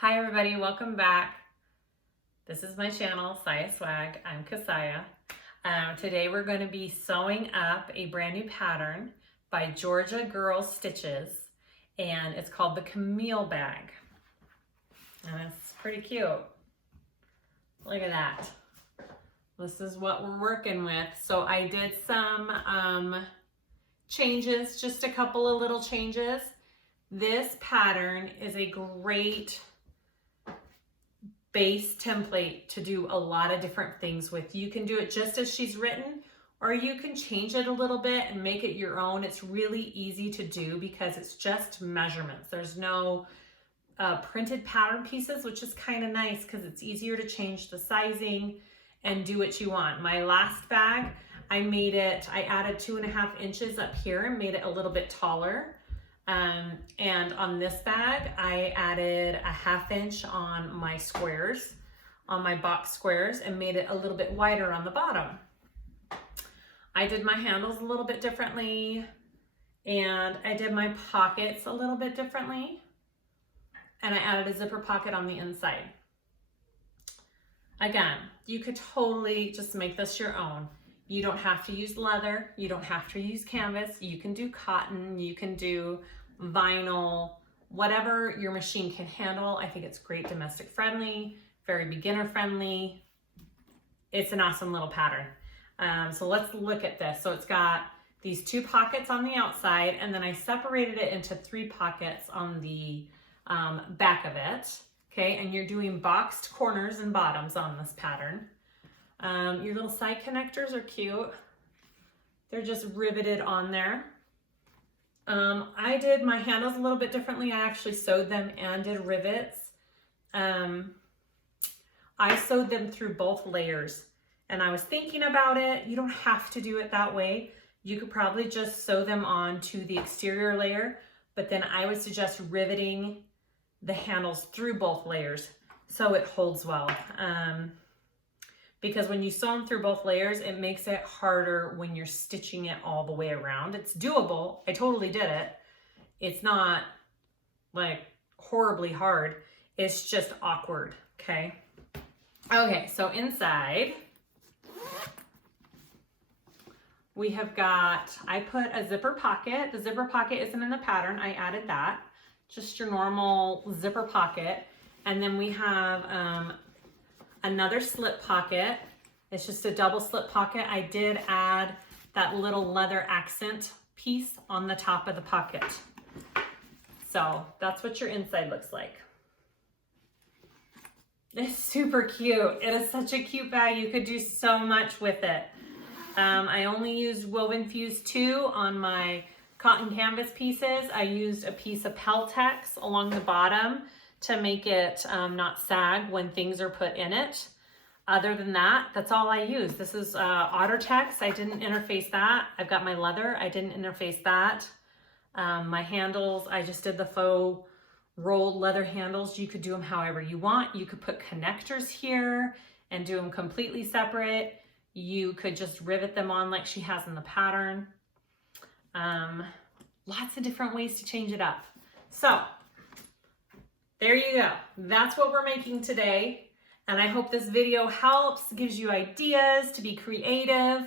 Hi everybody, welcome back. This is my channel, Siah Swag. I'm Kassiah. Today we're going to be sewing up a brand new pattern by Georgia Girl Stiches, and it's called the Camille bag. And it's pretty cute. Look at that. This is what we're working with. So I did some changes, just a couple of little changes. This pattern is a great base template to do a lot of different things with. You can do it just as she's written, or you can change it a little bit and make it your own. It's really easy to do because it's just measurements. There's no printed pattern pieces, which is kind of nice because it's easier to change the sizing and do what you want. My last bag, I added 2.5 inches up here and made it a little bit taller. And on this bag, I added a 1/2 inch on my squares, on my box squares, and made it a little bit wider on the bottom. I did my handles a little bit differently, and I did my pockets a little bit differently, and I added a zipper pocket on the inside. Again, you could totally just make this your own. You don't have to use leather. You don't have to use canvas. You can do cotton. You can do vinyl, whatever your machine can handle. I think it's great domestic friendly, very beginner friendly. It's an awesome little pattern. So let's look at this. So it's got these 2 pockets on the outside, and then I separated it into 3 pockets on the back of it. Okay, and you're doing boxed corners and bottoms on this pattern. Your little side connectors are cute. They're just riveted on there. I did my handles a little bit differently. I actually sewed them and did rivets. I sewed them through both layers, and I was thinking about it. You don't have to do it that way. You could probably just sew them on to the exterior layer, but then I would suggest riveting the handles through both layers so it holds well. Because when you sew them through both layers, it makes it harder when you're stitching it all the way around. It's doable. I totally did it. It's not like horribly hard. It's just awkward, okay? Okay, so inside, we have got, I put a zipper pocket. The zipper pocket isn't in the pattern. I added that. Just your normal zipper pocket. And then we have another slip pocket. It's just a double slip pocket. I did add that little leather accent piece on the top of the pocket. So that's what your inside looks like. It's super cute. It is such a cute bag. You could do so much with it. I only used Wovenfuse 2 on my cotton canvas pieces. I used a piece of Peltex along the bottom to make it not sag when things are put in it. Other than that, that's all I use. This is Ottertex. I didn't interface that. I've got my leather. I didn't interface that. My handles, I just did the faux rolled leather handles. You could do them however you want. You could put connectors here and do them completely separate. You could just rivet them on like she has in the pattern. Lots of different ways to change it up. So there you go. That's what we're making today. And I hope this video helps, gives you ideas to be creative.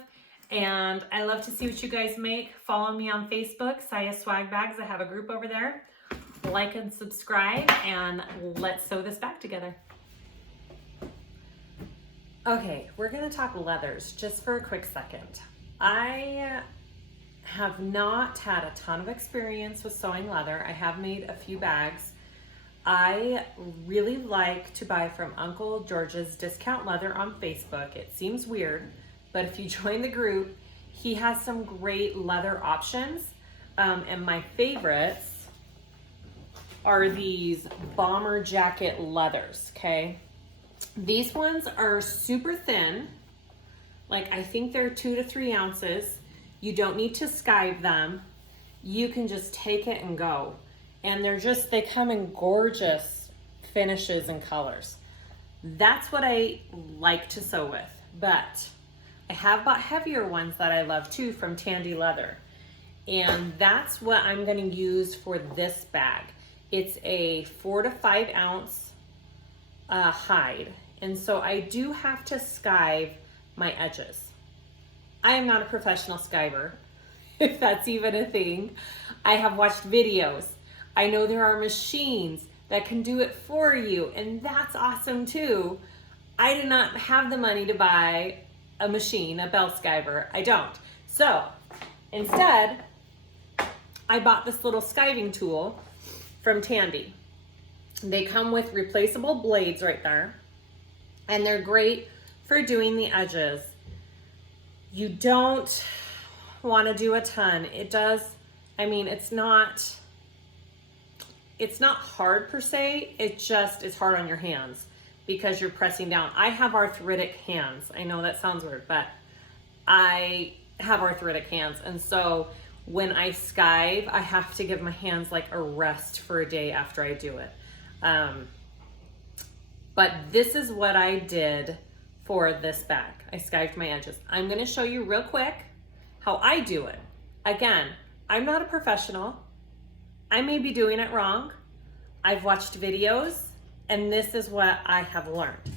And I love to see what you guys make. Follow me on Facebook, siahswagbags. I have a group over there. Like and subscribe, and let's sew this back together. Okay, we're gonna talk leathers just for a quick second. I have not had a ton of experience with sewing leather. I have made a few bags. I really like to buy from Uncle George's Discount Leather on Facebook. It seems weird, but if you join the group, he has some great leather options. And my favorites are these bomber jacket leathers, okay? These ones are super thin. Like, I think they're 2 to 3 ounces. You don't need to skive them. You can just take it and go. And they come in gorgeous finishes and colors. That's what I like to sew with. But I have bought heavier ones that I love too from Tandy Leather. And that's what I'm gonna use for this bag. It's a 4 to 5 ounce hide. And so I do have to skive my edges. I am not a professional skiver, if that's even a thing. I have watched videos. I know there are machines that can do it for you, and that's awesome too. I do not have the money to buy a machine, a bell skiver. I don't. So instead, I bought this little skiving tool from Tandy. They come with replaceable blades right there, and they're great for doing the edges. You don't want to do a ton. It does, I mean, it's not hard per se, it just is hard on your hands because you're pressing down. I have arthritic hands. I know that sounds weird, but I have arthritic hands, and so when I skive, I have to give my hands like a rest for a day after I do it. But this is what I did for this bag. I skived my edges. I'm gonna show you real quick how I do it. Again, I'm not a professional. I may be doing it wrong. I've watched videos, and this is what I have learned.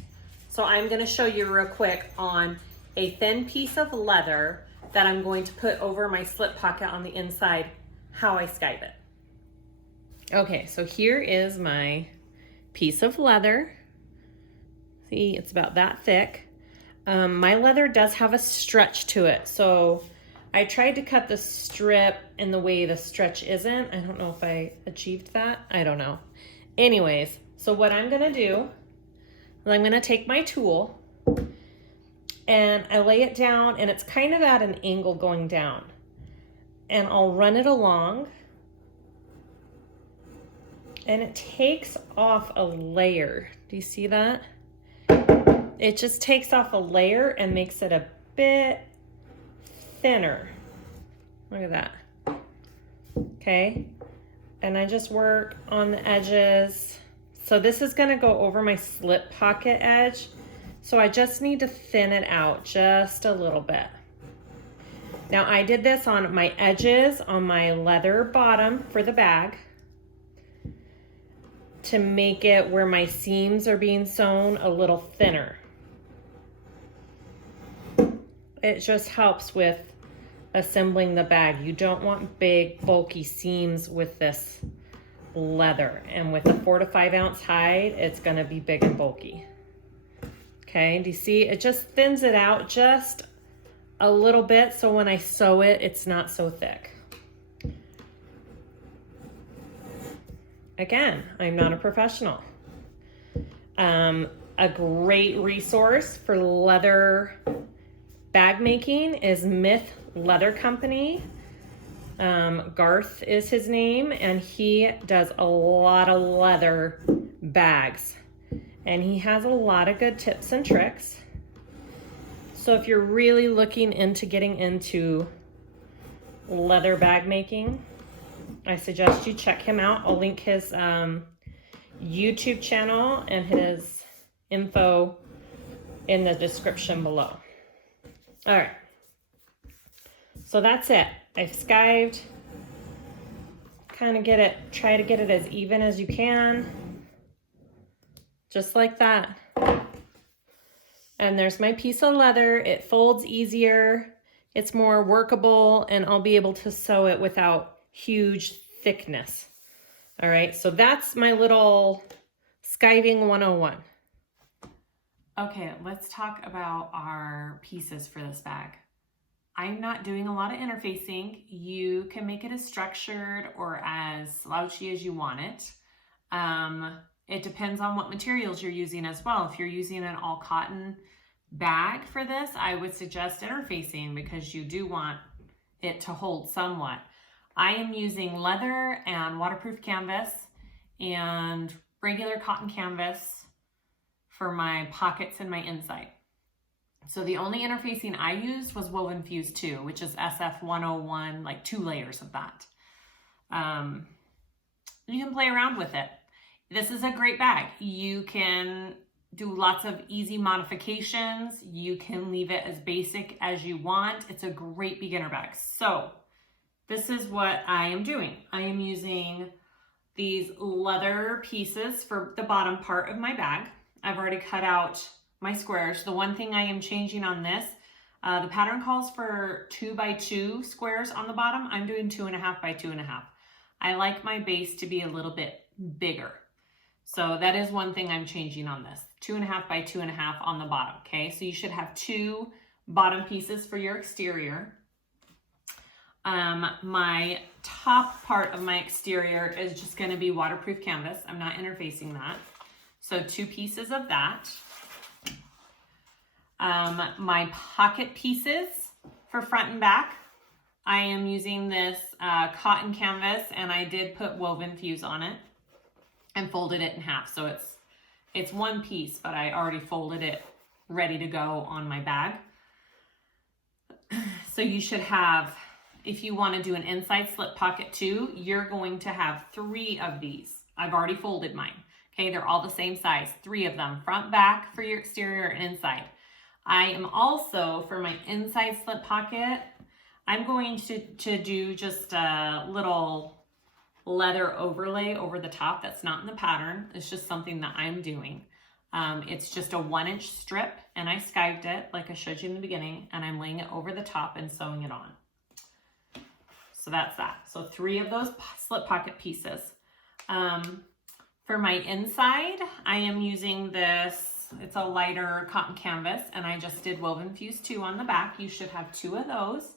So I'm gonna show you real quick on a thin piece of leather that I'm going to put over my slip pocket on the inside, how I skive it. Okay, so here is my piece of leather. See, it's about that thick. My leather does have a stretch to it, so I tried to cut the strip in the way the stretch isn't. I don't know if I achieved that. I don't know. Anyways, so what I'm gonna do is I'm gonna take my tool and I lay it down, and it's kind of at an angle going down. And I'll run it along, and it takes off a layer. Do you see that? It just takes off a layer and makes it a bit thinner. Look at that. Okay. And I just work on the edges. So this is gonna go over my slip pocket edge. So I just need to thin it out just a little bit. Now I did this on my edges on my leather bottom for the bag to make it where my seams are being sewn a little thinner. It just helps with assembling the bag. You don't want big bulky seams with this leather, and with a 4 to 5 ounce hide, it's gonna be big and bulky. Okay, do you see? It just thins it out just a little bit, so when I sew it, it's not so thick. Again, I'm not a professional. A great resource for leather bag making is Myth Leather Company. Garth is his name, and he does a lot of leather bags. And he has a lot of good tips and tricks. So if you're really looking into getting into leather bag making, I suggest you check him out. I'll link his YouTube channel and his info in the description below. All right, so that's it. I've skived, kind of try to get it as even as you can. Just like that. And there's my piece of leather. It folds easier, it's more workable, and I'll be able to sew it without huge thickness. All right, so that's my little skiving 101. Okay, let's talk about our pieces for this bag. I'm not doing a lot of interfacing. You can make it as structured or as slouchy as you want it. It depends on what materials you're using as well. If you're using an all cotton bag for this, I would suggest interfacing because you do want it to hold somewhat. I am using leather and waterproof canvas and regular cotton canvas for my pockets and my inside. So the only interfacing I used was Wovenfuse 2, which is SF101, like 2 layers of that. You can play around with it. This is a great bag. You can do lots of easy modifications. You can leave it as basic as you want. It's a great beginner bag. So this is what I am doing. I am using these leather pieces for the bottom part of my bag. I've already cut out my squares. The one thing I am changing on this, the pattern calls for 2 by 2 squares on the bottom. I'm doing 2.5 by 2.5. I like my base to be a little bit bigger. So that is one thing I'm changing on this. 2.5 by 2.5 on the bottom, okay? So you should have 2 bottom pieces for your exterior. My top part of my exterior is just gonna be waterproof canvas. I'm not interfacing that. So 2 pieces of that. My pocket pieces for front and back, I am using this cotton canvas, and I did put Wovenfuse on it and folded it in half. So it's one piece, but I already folded it ready to go on my bag. So you should have, if you want to do an inside slip pocket too, you're going to have 3 of these. I've already folded mine. Okay, they're all the same size, 3 of them, front, back for your exterior and inside. I am also, for my inside slip pocket, I'm going to do just a little leather overlay over the top. That's not in the pattern. It's just something that I'm doing. It's just a 1-inch strip, and I skived it like I showed you in the beginning, and I'm laying it over the top and sewing it on. So that's that. So 3 of those slip pocket pieces. For my inside, I am using this, it's a lighter cotton canvas, and I just did Wovenfuse 2 on the back. You should have 2 of those.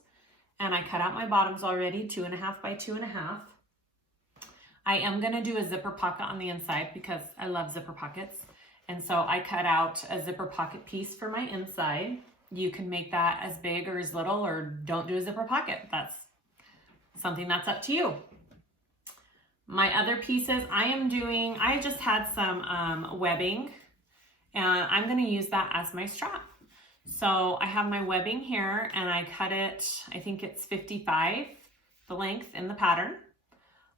And I cut out my bottoms already, 2.5 by 2.5. I am gonna do a zipper pocket on the inside because I love zipper pockets. And so I cut out a zipper pocket piece for my inside. You can make that as big or as little, or don't do a zipper pocket. That's something that's up to you. My other pieces I just had some webbing, and I'm gonna use that as my strap. So I have my webbing here, and I cut it, I think it's 55, the length in the pattern.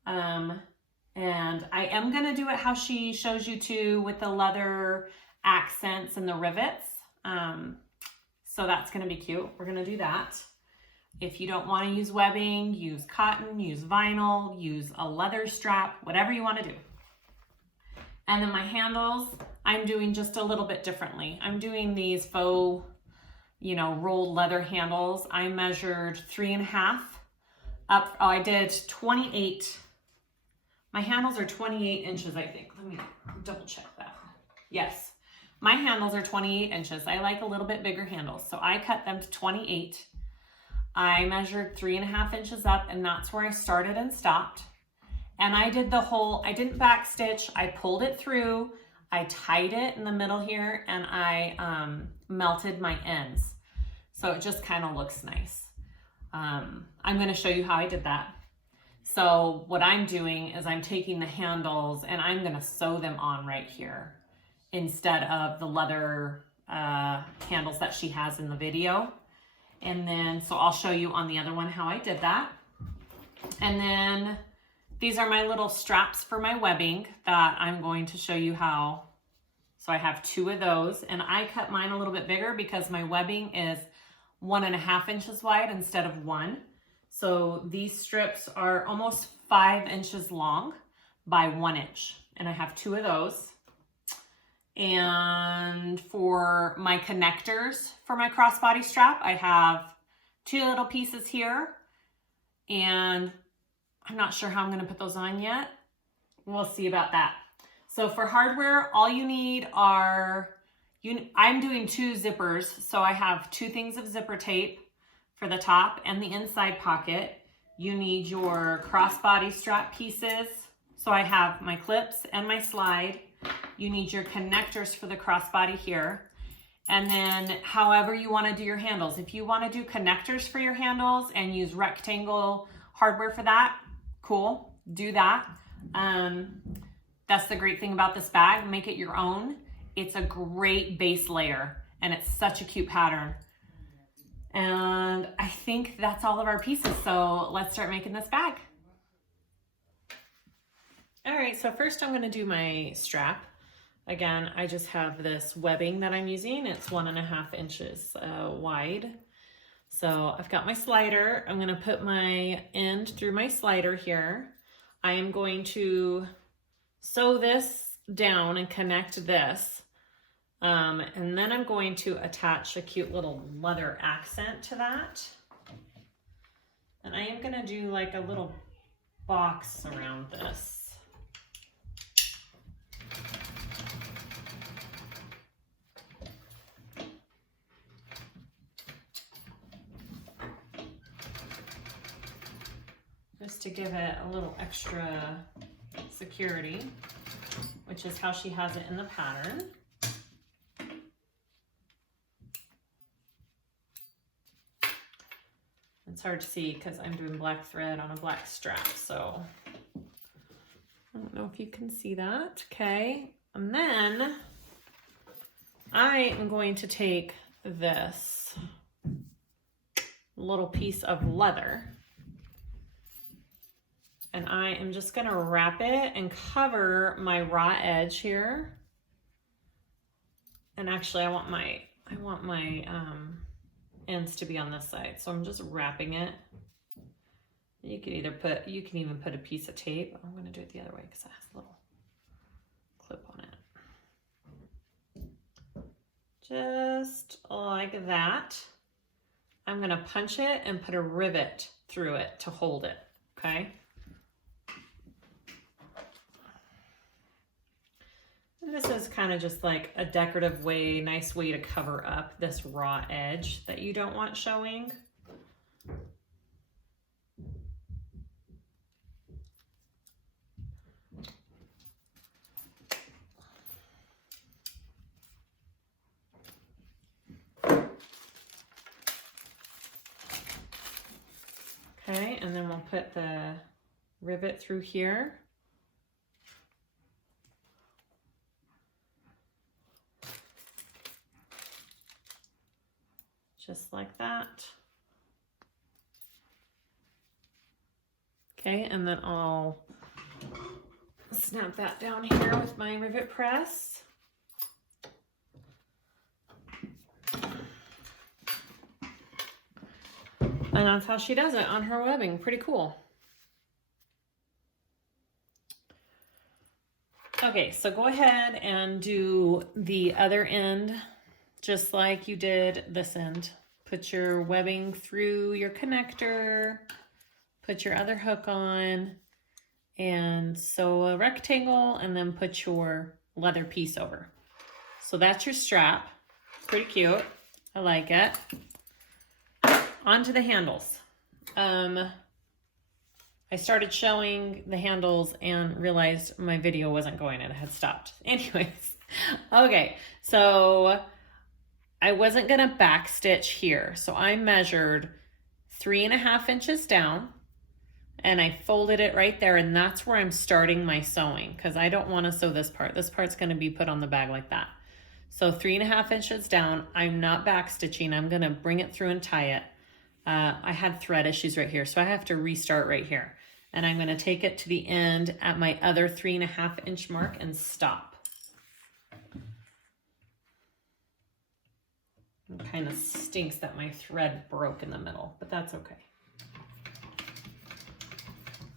And I am gonna do it how she shows you to, with the leather accents and the rivets. So that's gonna be cute. We're gonna do that. If you don't wanna use webbing, use cotton, use vinyl, use a leather strap, whatever you wanna do. And then my handles, I'm doing just a little bit differently. I'm doing these faux, rolled leather handles. I measured 3.5 up. Oh, I did 28. My handles are 28 inches, I think. Let me double check that. Yes, my handles are 28 inches. I like a little bit bigger handles, so I cut them to 28. I measured 3.5 inches up, and that's where I started and stopped. And I did I didn't back stitch. I pulled it through. I tied it in the middle here, and I melted my ends. So it just kind of looks nice. I'm going to show you how I did that. So what I'm doing is I'm taking the handles and I'm going to sew them on right here instead of the leather handles that she has in the video. And then, so I'll show you on the other one how I did that. And then these are my little straps for my webbing that I'm going to show you how. So I have 2 of those, and I cut mine a little bit bigger because my webbing is 1.5 inches wide instead of 1. So these strips are almost 5 inches long by 1 inch, and I have 2 of those. And for my connectors for my crossbody strap, I have 2 little pieces here, and I'm not sure how I'm going to put those on yet. We'll see about that. So for hardware, all you need are, I'm doing 2 zippers. So I have 2 things of zipper tape for the top and the inside pocket. You need your crossbody strap pieces. So I have my clips and my slide. You need your connectors for the crossbody here. And then however you want to do your handles. If you want to do connectors for your handles and use rectangle hardware for that, cool, do that. That's the great thing about this bag. Make it your own. It's a great base layer, and it's such a cute pattern. And I think that's all of our pieces. So let's start making this bag. All right, so first I'm gonna do my strap. Again, I just have this webbing that I'm using. It's 1.5 inches wide. So I've got my slider. I'm gonna put my end through my slider here. I am going to sew this down and connect this And then I'm going to attach a cute little leather accent to that. And I am gonna do like a little box around this. Just to give it a little extra security, which is how she has it in the pattern. It's hard to see because I'm doing black thread on a black strap, so I don't know if you can see that. Okay, and then I am going to take this little piece of leather and I am just gonna wrap it and cover my raw edge here. And actually I want my ends to be on this side. So I'm just wrapping it. You can even put a piece of tape. I'm gonna do it the other way because it has a little clip on it. Just like that. I'm gonna punch it and put a rivet through it to hold it, okay? And this is kind of just like a decorative way, nice way to cover up this raw edge that you don't want showing. Okay, and then we'll put the rivet through here. Just like that. Okay, and then I'll snap that down here with my rivet press. And that's how she does it on her webbing. Pretty cool. Okay, so go ahead and do the other end just like you did this end. Put your webbing through your connector, put your other hook on, and sew a rectangle, and then put your leather piece over. So that's your strap. Pretty cute. I like it. Onto the handles. I started showing the handles and realized my video wasn't going and it had stopped. Anyways, okay, so I wasn't gonna back stitch here. So I measured 3.5 inches down and I folded it right there, and that's where I'm starting my sewing because I don't wanna sew this part. This part's gonna be put on the bag like that. So 3.5 inches down, I'm not back stitching. I'm gonna bring it through and tie it. I had thread issues right here, so I have to restart right here. And I'm gonna take it to the end at my other 3.5 inch mark and stop. It kind of stinks that my thread broke in the middle, but that's okay.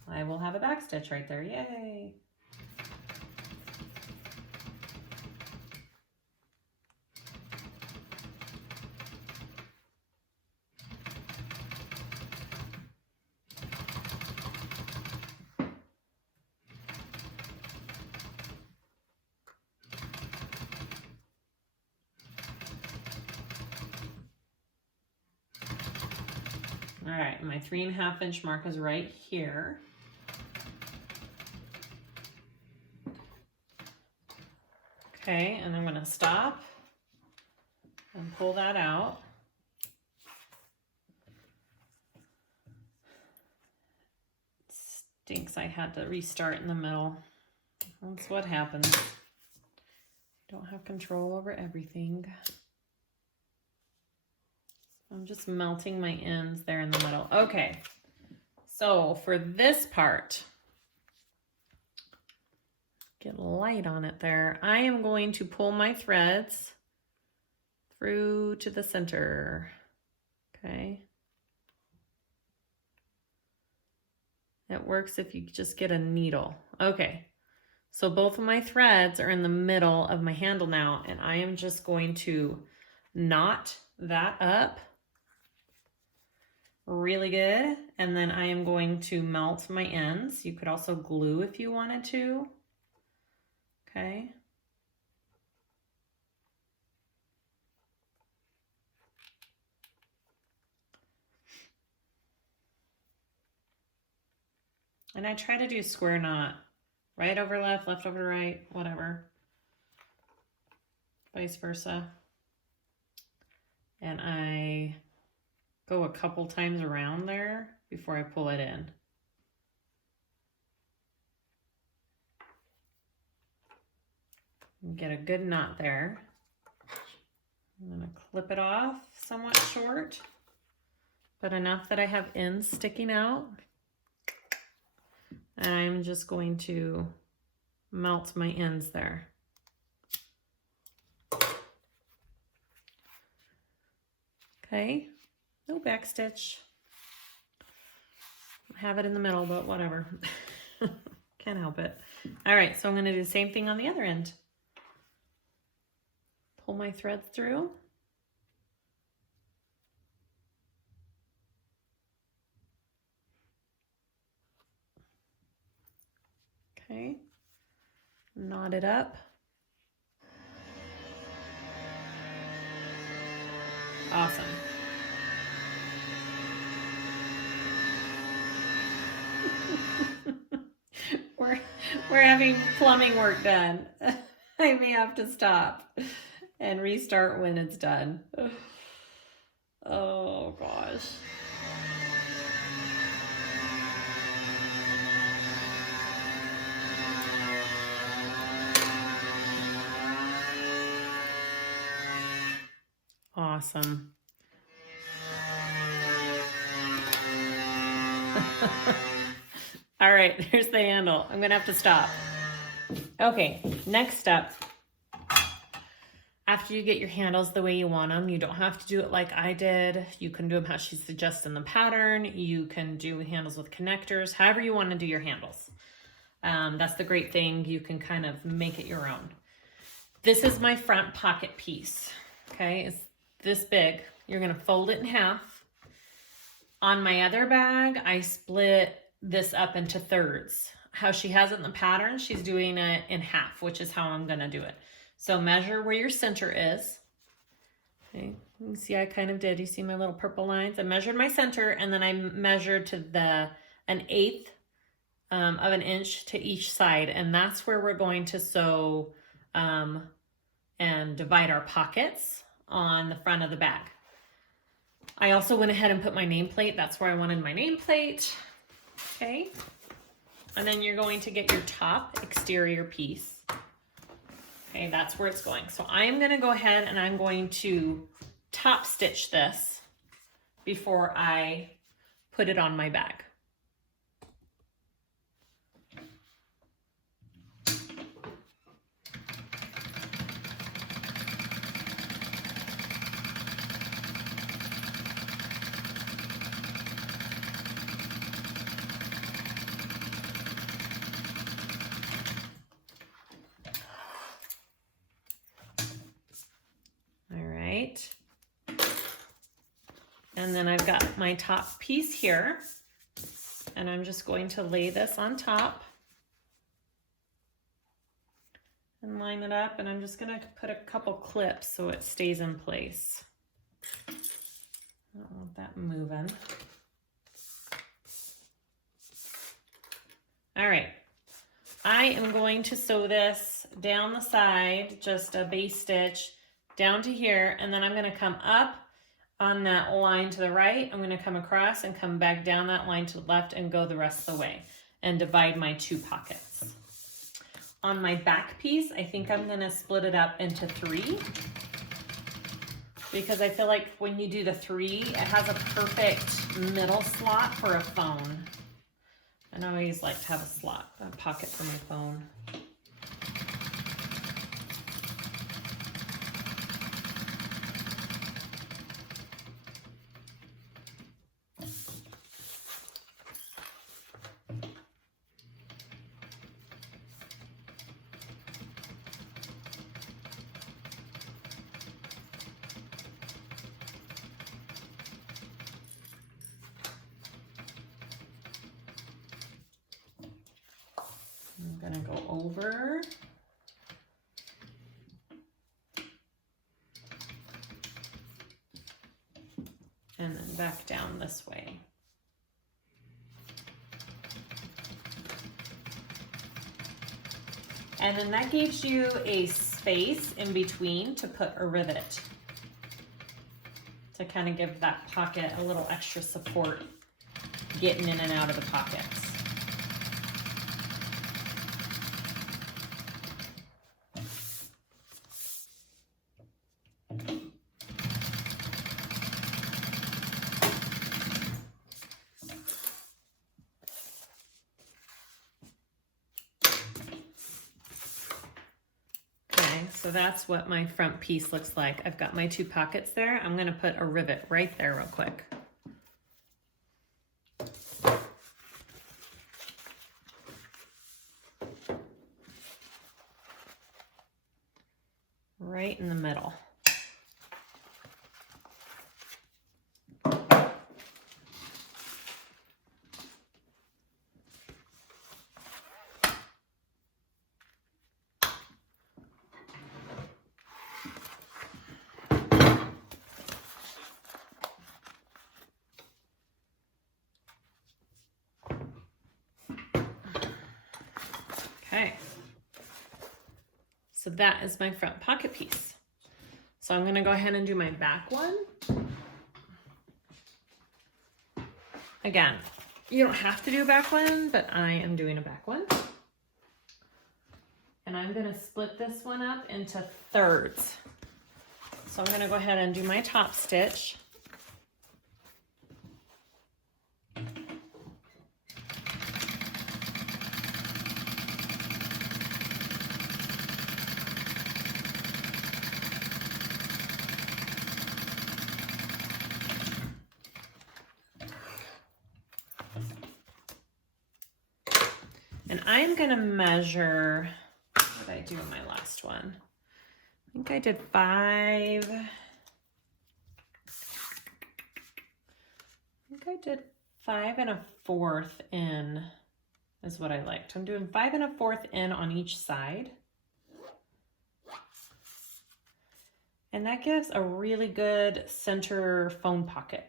I will have a back stitch right there, yay. All right, my 3.5 inch mark is right here. Okay, and I'm gonna stop and pull that out. Stinks I had to restart in the middle. That's what happens. Don't have control over everything. I'm just melting my ends there in the middle. Okay, so for this part, get light on it there, I am going to pull my threads through to the center, okay? It works if you just get a needle. Okay, So both of my threads are in the middle of my handle now, and I am just going to knot that up really good. And then I am going to melt my ends. You could also glue if you wanted to. Okay. And I try to do square knot, right over left, left over right, whatever, vice versa. And I go a couple times around there before I pull it in. Get a good knot there. I'm gonna clip it off somewhat short, but enough that I have ends sticking out. And I'm just going to melt my ends there. Okay, no back stitch. I have it in the middle, but whatever. Can't help it. All right, so I'm gonna do the same thing on the other end. Pull my threads through. Okay, knot it up. Awesome. We're having plumbing work done. I may have to stop and restart when it's done. Oh gosh. Awesome. All right, there's the handle. I'm gonna have to stop. Okay, next step. After you get your handles the way you want them, you don't have to do it like I did. You can do them how she suggests in the pattern. You can do handles with connectors, however you want to do your handles. That's the great thing. You can kind of make it your own. This is my front pocket piece. Okay, it's this big. You're gonna fold it in half. On my other bag, I split this up into thirds. How she has it in the pattern, she's doing it in half, which is how I'm gonna do it. So measure where your center is. Okay, you can see I kind of did. You see my little purple lines? I measured my center, and then I measured to an eighth of an inch to each side, and that's where we're going to sew and divide our pockets on the front of the bag. I also went ahead and put my nameplate. That's where I wanted my nameplate. Okay. And then you're going to get your top exterior piece. Okay, that's where it's going. So I'm going to go ahead and I'm going to top stitch this before I put it on my bag. And then I've got my top piece here, and I'm just going to lay this on top and line it up, and I'm just going to put a couple clips so it stays in place. I don't want that moving. All right, I am going to sew this down the side, just a base stitch down to here, and then I'm going to come up on that line to the right. I'm going to come across and come back down that line to the left and go the rest of the way and divide my two pockets. On my back piece, I think I'm going to split it up into 3 because I feel like when you do the 3, it has a perfect middle slot for a phone. And I always like to have a slot, a pocket for my phone. gonna go over. And then back down this way. And then that gives you a space in between to put a rivet to kind of give that pocket a little extra support getting in and out of the pockets. So that's what my front piece looks like. I've got my two pockets there. I'm gonna put a rivet right there real quick. Right in the middle. Okay, so that is my front pocket piece. So I'm gonna go ahead and do my back one. Again, you don't have to do a back one, but I am doing a back one. And I'm gonna split this one up into thirds. So I'm gonna go ahead and do my top stitch. And I'm gonna measure, what did I do in my last one? I think I did 5. I think I did 5 1/4 in is what I liked. I'm doing 5 1/4 in on each side. And that gives a really good center phone pocket.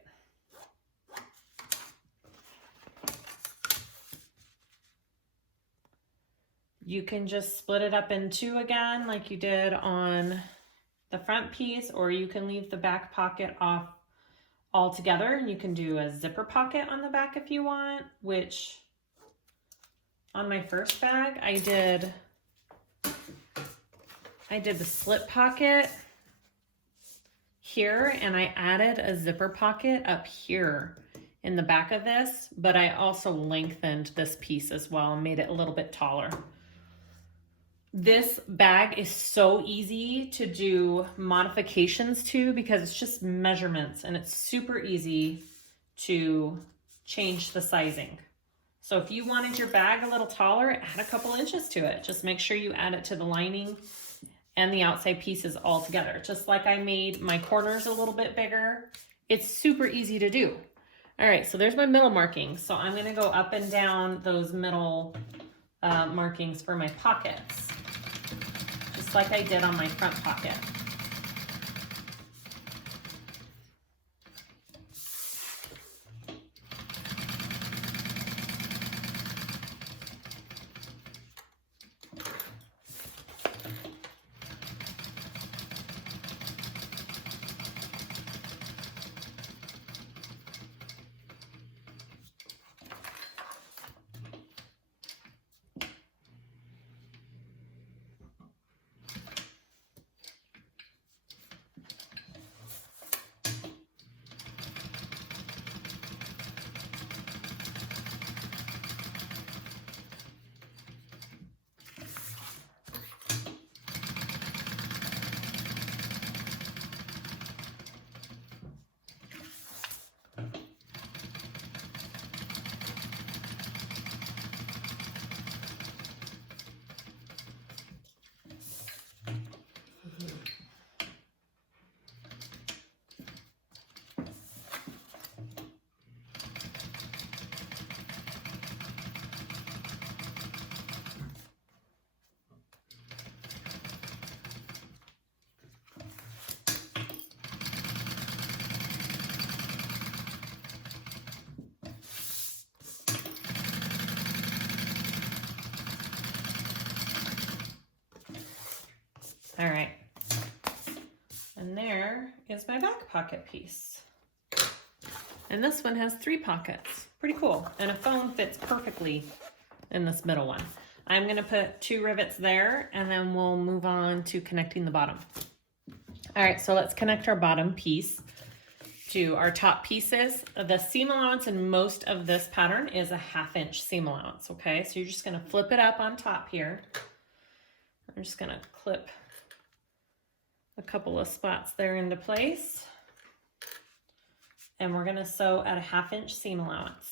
You can just split it up in 2 again, like you did on the front piece, or you can leave the back pocket off altogether, and you can do a zipper pocket on the back if you want, which on my first bag, I did the slip pocket here, and I added a zipper pocket up here in the back of this, but I also lengthened this piece as well and made it a little bit taller. This bag is so easy to do modifications to because it's just measurements, and it's super easy to change the sizing. So if you wanted your bag a little taller, add a couple inches to it. Just make sure you add it to the lining and the outside pieces all together. Just like I made my corners a little bit bigger. It's super easy to do. All right, so there's my middle markings. So I'm gonna go up and down those middle markings for my pockets, just like I did on my front pocket. All right. And there is my back pocket piece. And this one has 3 pockets. Pretty cool. And a phone fits perfectly in this middle one. I'm gonna put 2 rivets there and then we'll move on to connecting the bottom. All right, so let's connect our bottom piece to our top pieces. The seam allowance in most of this pattern is a 1/2 inch seam allowance, okay? So you're just gonna flip it up on top here. I'm just gonna clip a couple of spots there into place. And we're gonna sew at a 1/2 inch seam allowance.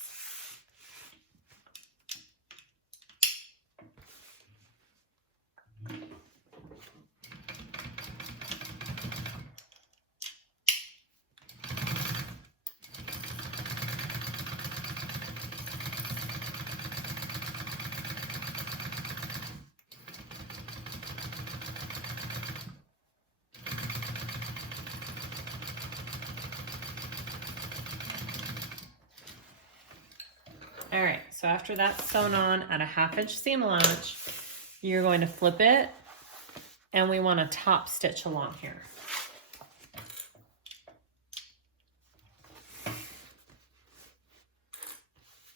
All right, so after that's sewn on at a 1/2 inch seam allowance, you're going to flip it and we want to top stitch along here.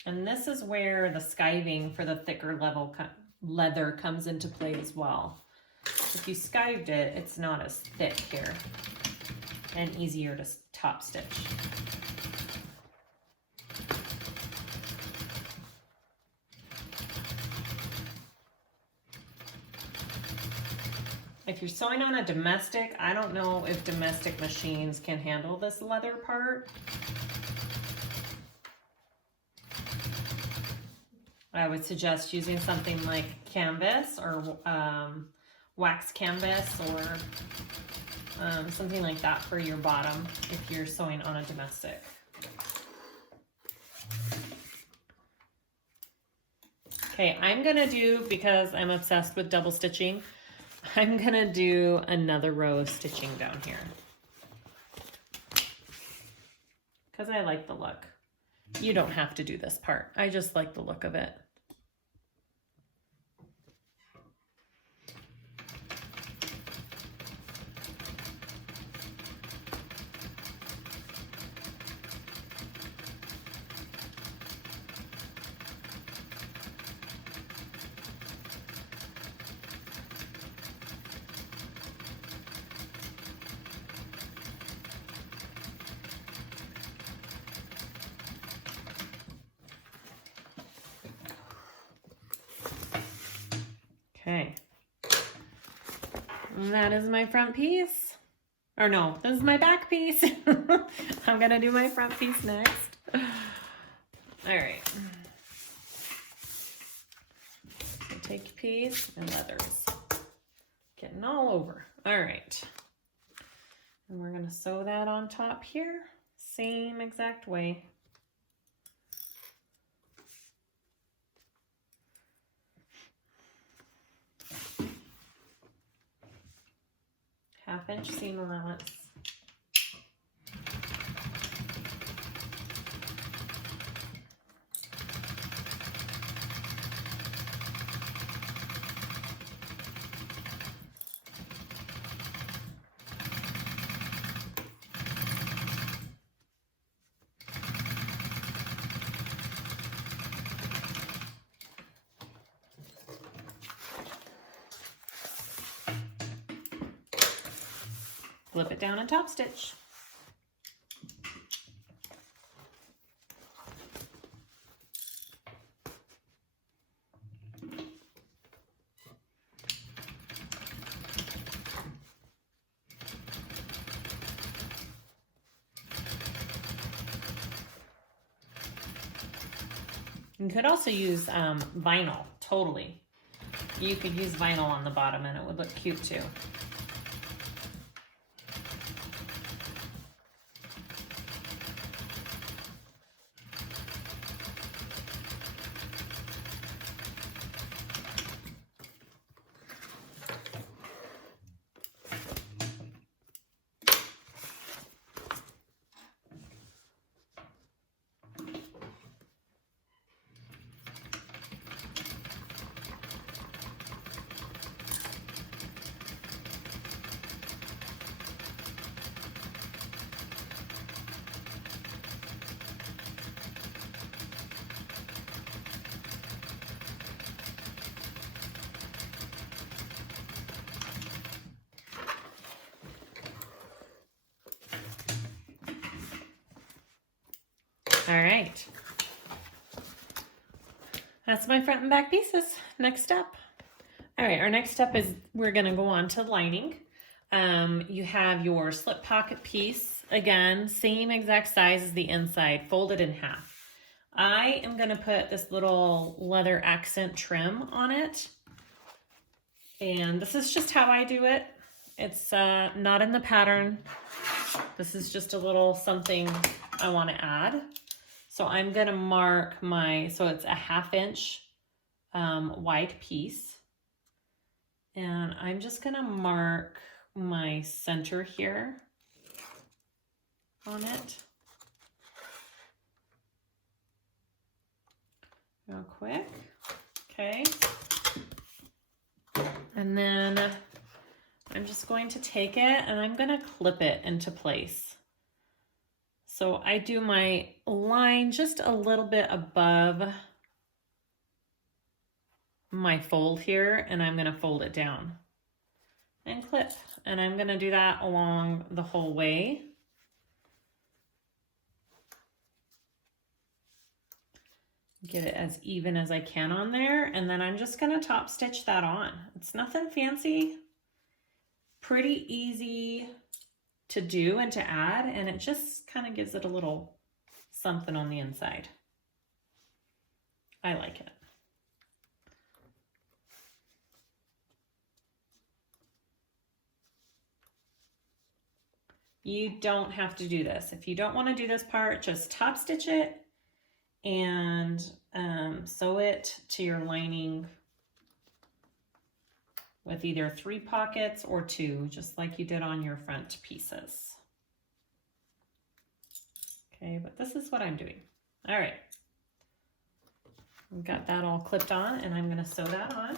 And this is where the skiving for the thicker leather comes into play as well. If you skived it, it's not as thick here and easier to top stitch. If you're sewing on a domestic, I don't know if domestic machines can handle this leather part. I would suggest using something like canvas or wax canvas or something like that for your bottom if you're sewing on a domestic. Okay, I'm gonna do, because I'm obsessed with double stitching, I'm gonna do another row of stitching down here because I like the look. You don't have to do this part. I just like the look of it. Okay, and that is my front piece. Or no, this is my back piece. I'm gonna do my front piece next. All right. So take your piece and leathers. Getting all over. All right. And we're gonna sew that on top here, same exact way. Half-inch seam allowance. Flip it down and top stitch. You could also use vinyl, totally. You could use vinyl on the bottom and it would look cute too. All right. That's my front and back pieces. Next step. All right, our next step is we're gonna go on to lining. You have your slip pocket piece. Again, same exact size as the inside, folded in half. I am gonna put this little leather accent trim on it. And this is just how I do it. It's not in the pattern. This is just a little something I wanna add. So I'm gonna mark so it's a 1/2 inch wide piece. And I'm just gonna mark my center here on it. Real quick, okay. And then I'm just going to take it and I'm gonna clip it into place. So I do my line just a little bit above my fold here, and I'm gonna fold it down and clip. And I'm gonna do that along the whole way. Get it as even as I can on there, and then I'm just gonna top stitch that on. It's nothing fancy, pretty easy to do and to add, and it just kind of gives it a little something on the inside. I like it. You don't have to do this. If you don't want to do this part, just top stitch it and sew it to your lining with either 3 pockets or 2, just like you did on your front pieces. Okay, but this is what I'm doing. All right, I've got that all clipped on, and I'm gonna sew that on.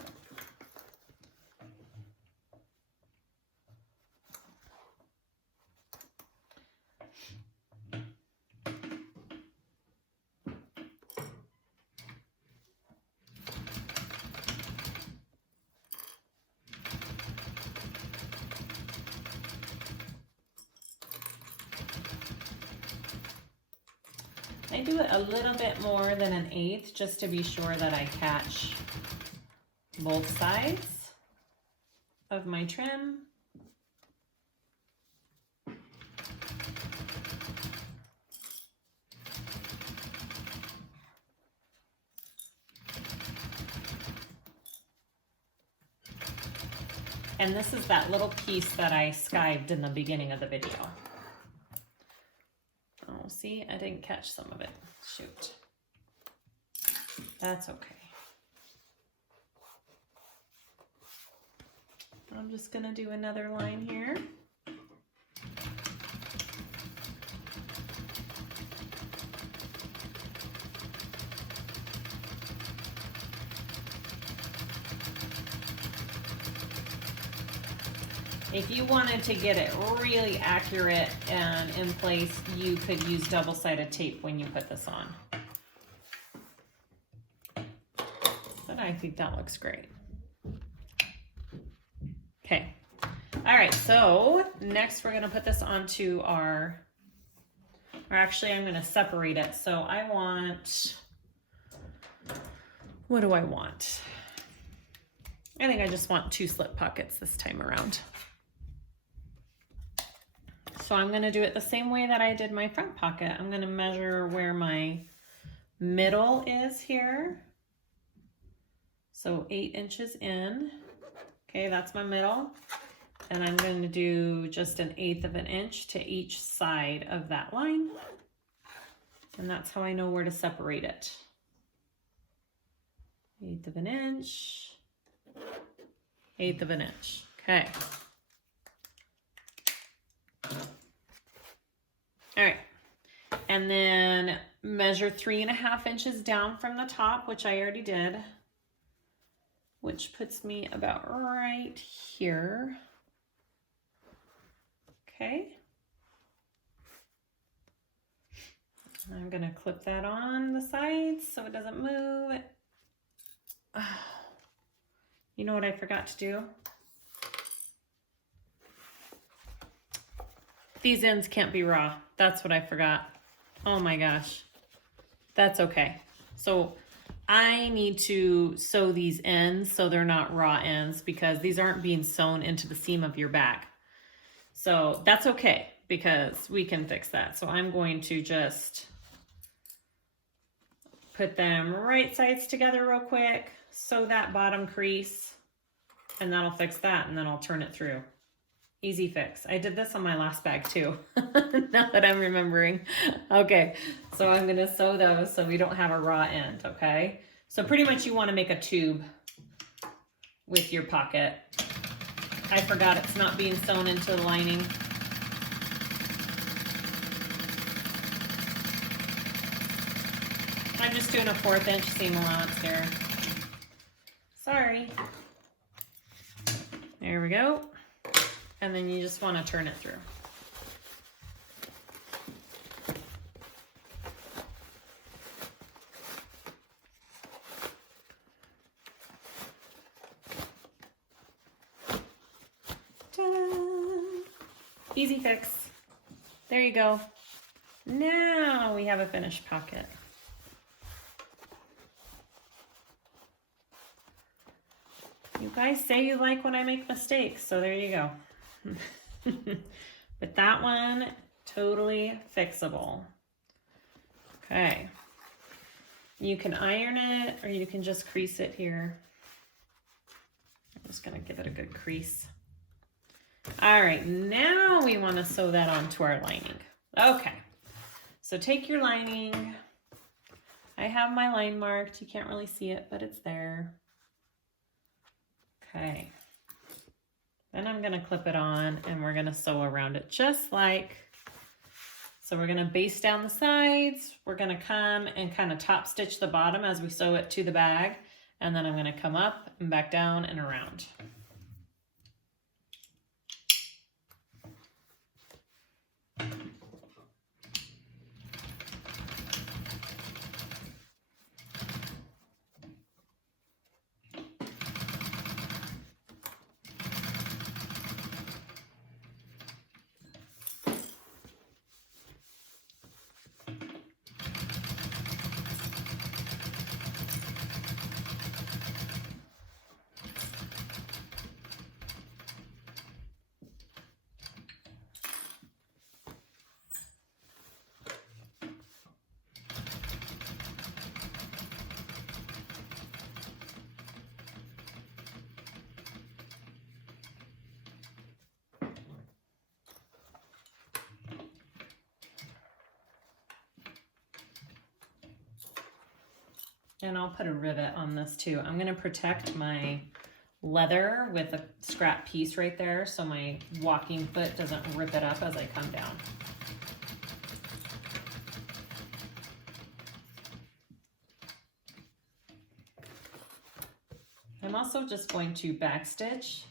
I do it a little bit more than 1/8 just to be sure that I catch both sides of my trim. And this is that little piece that I skived in the beginning of the video. Oh, see, I didn't catch some of it. Shoot. That's okay. I'm just gonna do another line here. If you wanted to get it really accurate and in place, you could use double-sided tape when you put this on. But I think that looks great. Okay. All right, so next we're gonna put this onto or actually I'm gonna separate it. So I want, what do I want? I think I just want 2 slip pockets this time around. So I'm gonna do it the same way that I did my front pocket. I'm gonna measure where my middle is here. So 8 inches in. Okay, that's my middle. And I'm gonna do just 1/8 of an inch to each side of that line. And that's how I know where to separate it. 1/8 of an inch, 1/8 of an inch, okay. All right, and then measure 3.5 inches down from the top, which I already did, which puts me about right here. Okay. I'm gonna clip that on the sides so it doesn't move. Oh, you know what I forgot to do? These ends can't be raw. That's what I forgot. Oh my gosh. That's okay. So I need to sew these ends so they're not raw ends because these aren't being sewn into the seam of your bag. So that's okay because we can fix that. So I'm going to just put them right sides together real quick, sew that bottom crease, and that'll fix that, and then I'll turn it through. Easy fix. I did this on my last bag too, now that I'm remembering. Okay, so I'm gonna sew those so we don't have a raw end, okay? So pretty much you wanna make a tube with your pocket. I forgot it's not being sewn into the lining. I'm just doing a 1/4 inch seam allowance here. Sorry. There we go. And then you just want to turn it through. Ta-da! Easy fix. There you go. Now we have a finished pocket. You guys say you like when I make mistakes, so there you go. But that one, totally fixable. Okay. You can iron it or you can just crease it here. I'm just gonna give it a good crease. All right, now we wanna sew that onto our lining. Okay, so take your lining. I have my line marked. You can't really see it, but it's there. Okay. Then I'm gonna clip it on and we're gonna sew around it just like, so we're gonna baste down the sides. We're gonna come and kind of top stitch the bottom as we sew it to the bag. And then I'm gonna come up and back down and around. And I'll put a rivet on this too. I'm gonna protect my leather with a scrap piece right there so my walking foot doesn't rip it up as I come down. I'm also just going to backstitch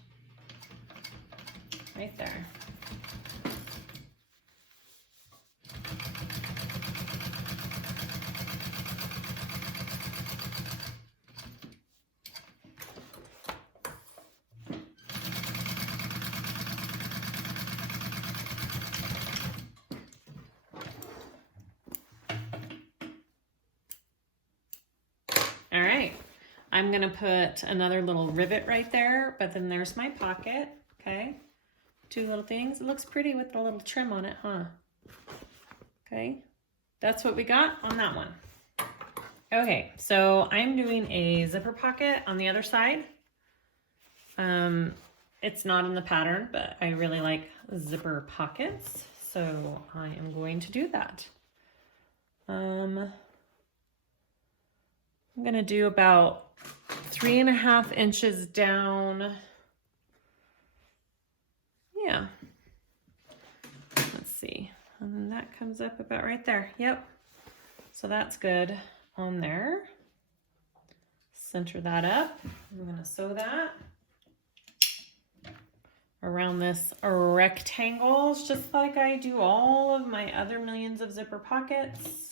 right there. All right, I'm gonna put another little rivet right there, but then there's my pocket, okay? 2 little things. It looks pretty with a little trim on it, huh? Okay, that's what we got on that one. Okay, so I'm doing a zipper pocket on the other side. It's not in the pattern, but I really like zipper pockets, so I am going to do that. I'm gonna do about 3.5 inches down. Yeah. Let's see. And that comes up about right there. Yep. So that's good on there. Center that up. I'm gonna sew that around this rectangle, just like I do all of my other millions of zipper pockets.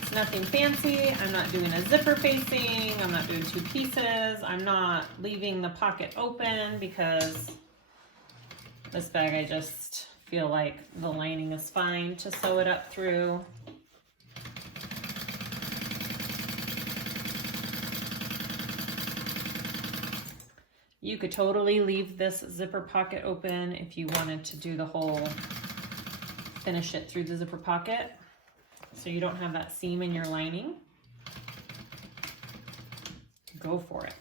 It's nothing fancy. I'm not doing a zipper facing. I'm not doing 2 pieces. I'm not leaving the pocket open because this bag I just feel like the lining is fine to sew it up through. You could totally leave this zipper pocket open if you wanted to do the whole, finish it through the zipper pocket so you don't have that seam in your lining. Go for it.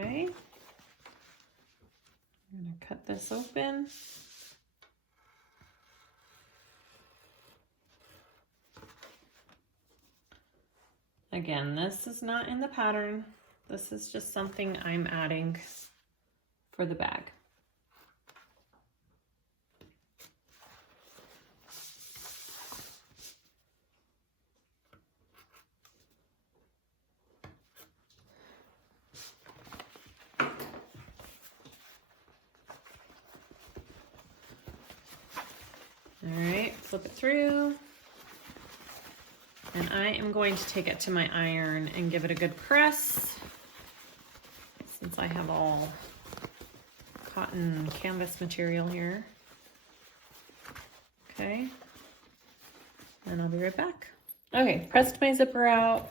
Okay, I'm going to cut this open. Again, this is not in the pattern. This is just something I'm adding for the bag. All right, flip it through. And I am going to take it to my iron and give it a good press, since I have all cotton canvas material here. Okay, and I'll be right back. Okay, pressed my zipper out.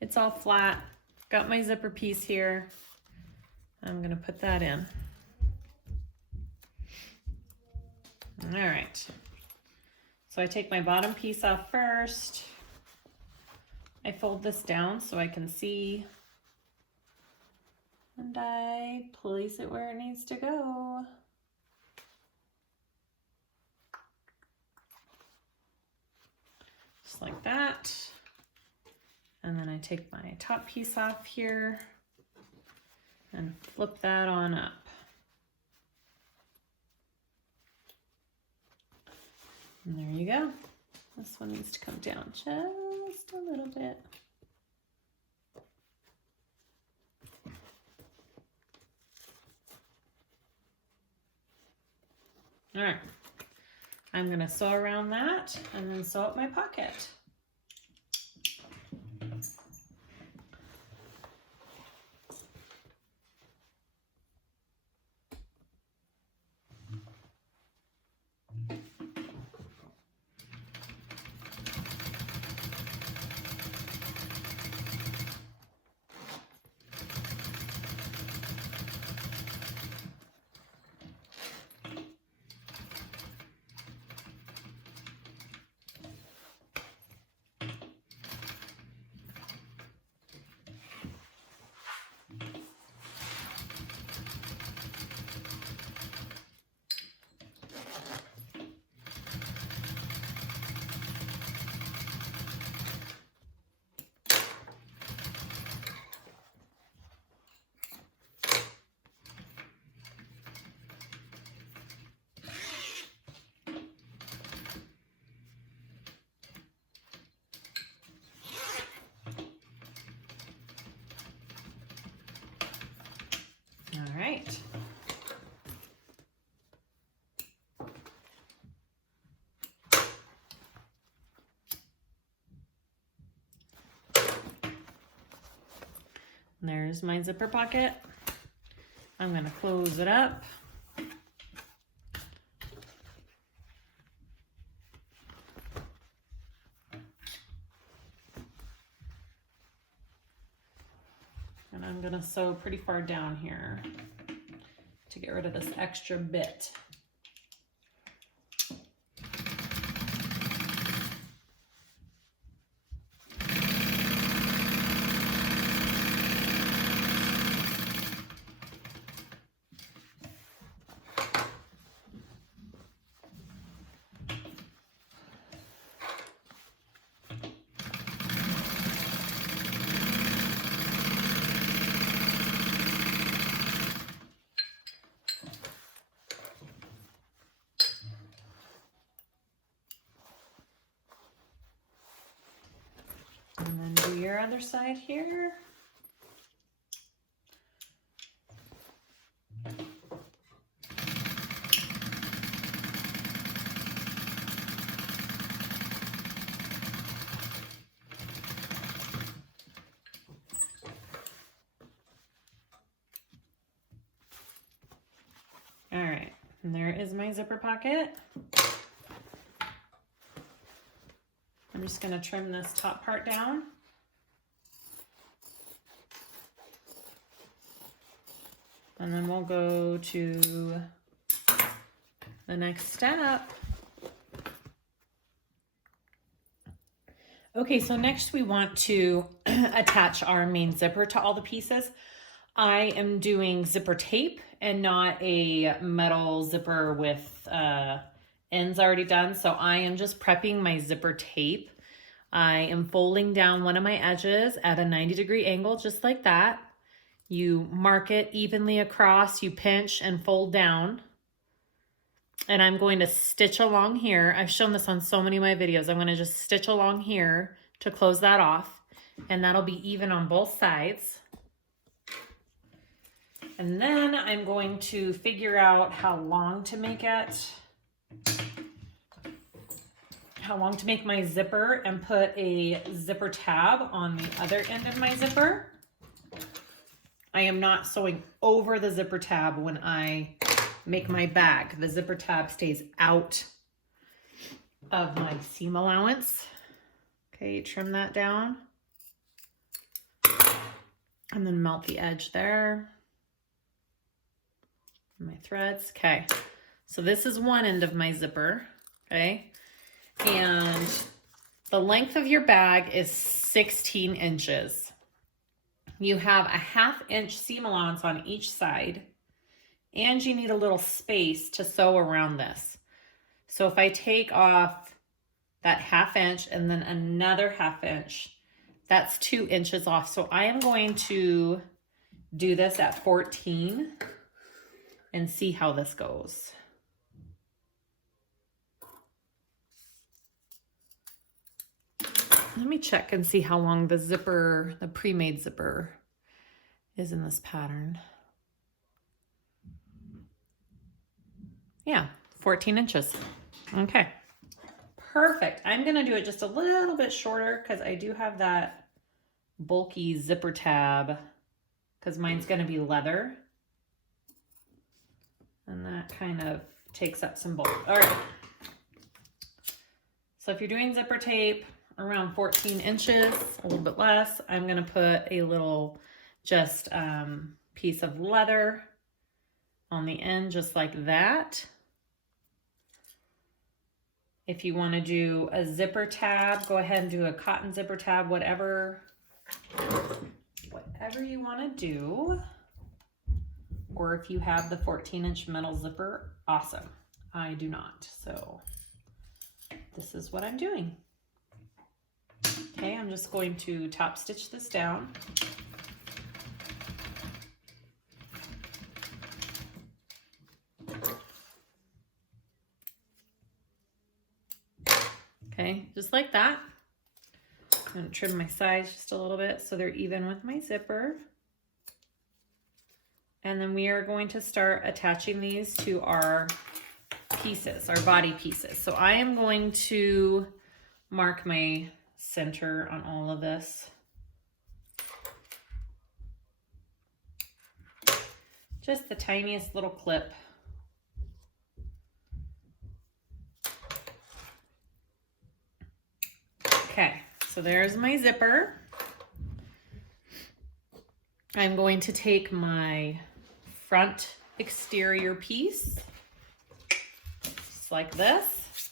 It's all flat. Got my zipper piece here. I'm gonna put that in. All right, so I take my bottom piece off first. I fold this down so I can see, and I place it where it needs to go. Just like that. And then I take my top piece off here and flip that on up. And there you go. This one needs to come down just a little bit. All right, I'm gonna sew around that and then sew up my pocket. All right. And there's my zipper pocket. I'm going to close it up. And I'm going to sew pretty far down here to get rid of this extra bit. And then do your other side here. And there is my zipper pocket. I'm just going to trim this top part down. And then we'll go to the next step. Okay, so next we want to attach our main zipper to all the pieces. I am doing zipper tape and not a metal zipper with ends already done. So I am just prepping my zipper tape. I am folding down one of my edges at a 90-degree angle, just like that. You mark it evenly across, you pinch and fold down. And I'm going to stitch along here. I've shown this on so many of my videos. I'm going to just stitch along here to close that off. And that'll be even on both sides. And then I'm going to figure out how long to make it, how long to make my zipper, and put a zipper tab on the other end of my zipper. I am not sewing over the zipper tab when I make my bag. The zipper tab stays out of my seam allowance. Okay, trim that down. And then melt the edge there. My threads. Okay, so this is one end of my zipper. Okay, and the length of your bag is 16 inches. You have a 1/2 inch seam allowance on each side, and you need a little space to sew around this. So if I take off that 1/2 inch and then another 1/2 inch, that's 2 inches off. So I am going to do this at 14 and see how this goes. Let me check and see how long the zipper, the pre-made zipper, is in this pattern. Yeah, 14 inches. Okay, perfect. I'm gonna do it just a little bit shorter because I do have that bulky zipper tab because mine's gonna be leather. And that kind of takes up some bulk. All right. So if you're doing zipper tape around 14 inches, a little bit less, I'm going to put a little just piece of leather on the end, just like that. If you want to do a zipper tab, go ahead and do a cotton zipper tab, whatever you want to do. Or if you have the 14-inch metal zipper, awesome. I do not, so this is what I'm doing. Okay, I'm just going to top stitch this down. Okay, just like that. I'm going to trim my sides just a little bit so they're even with my zipper. And then we are going to start attaching these to our pieces, our body pieces. So I am going to mark my center on all of this. Just the tiniest little clip. Okay, so there's my zipper. I'm going to take my front exterior piece, just like this.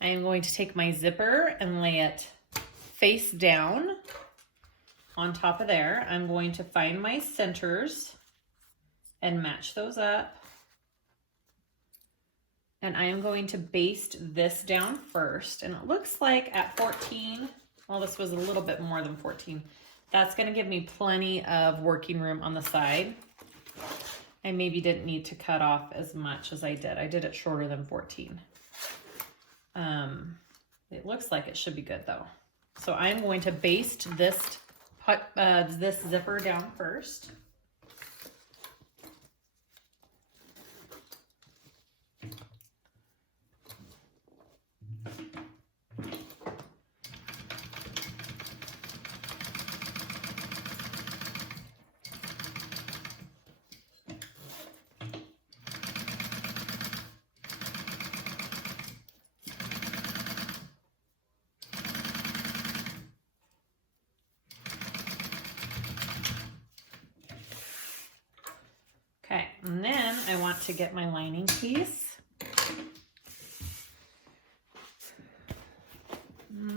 I am going to take my zipper and lay it face down on top of there. I'm going to find my centers and match those up. And I am going to baste this down first. And it looks like at 14, well, this was a little bit more than 14. That's going to give me plenty of working room on the side. I maybe didn't need to cut off as much as I did. I did it shorter than 14. It looks like it should be good though. So I'm going to baste this zipper down first. and then I want to get my lining piece.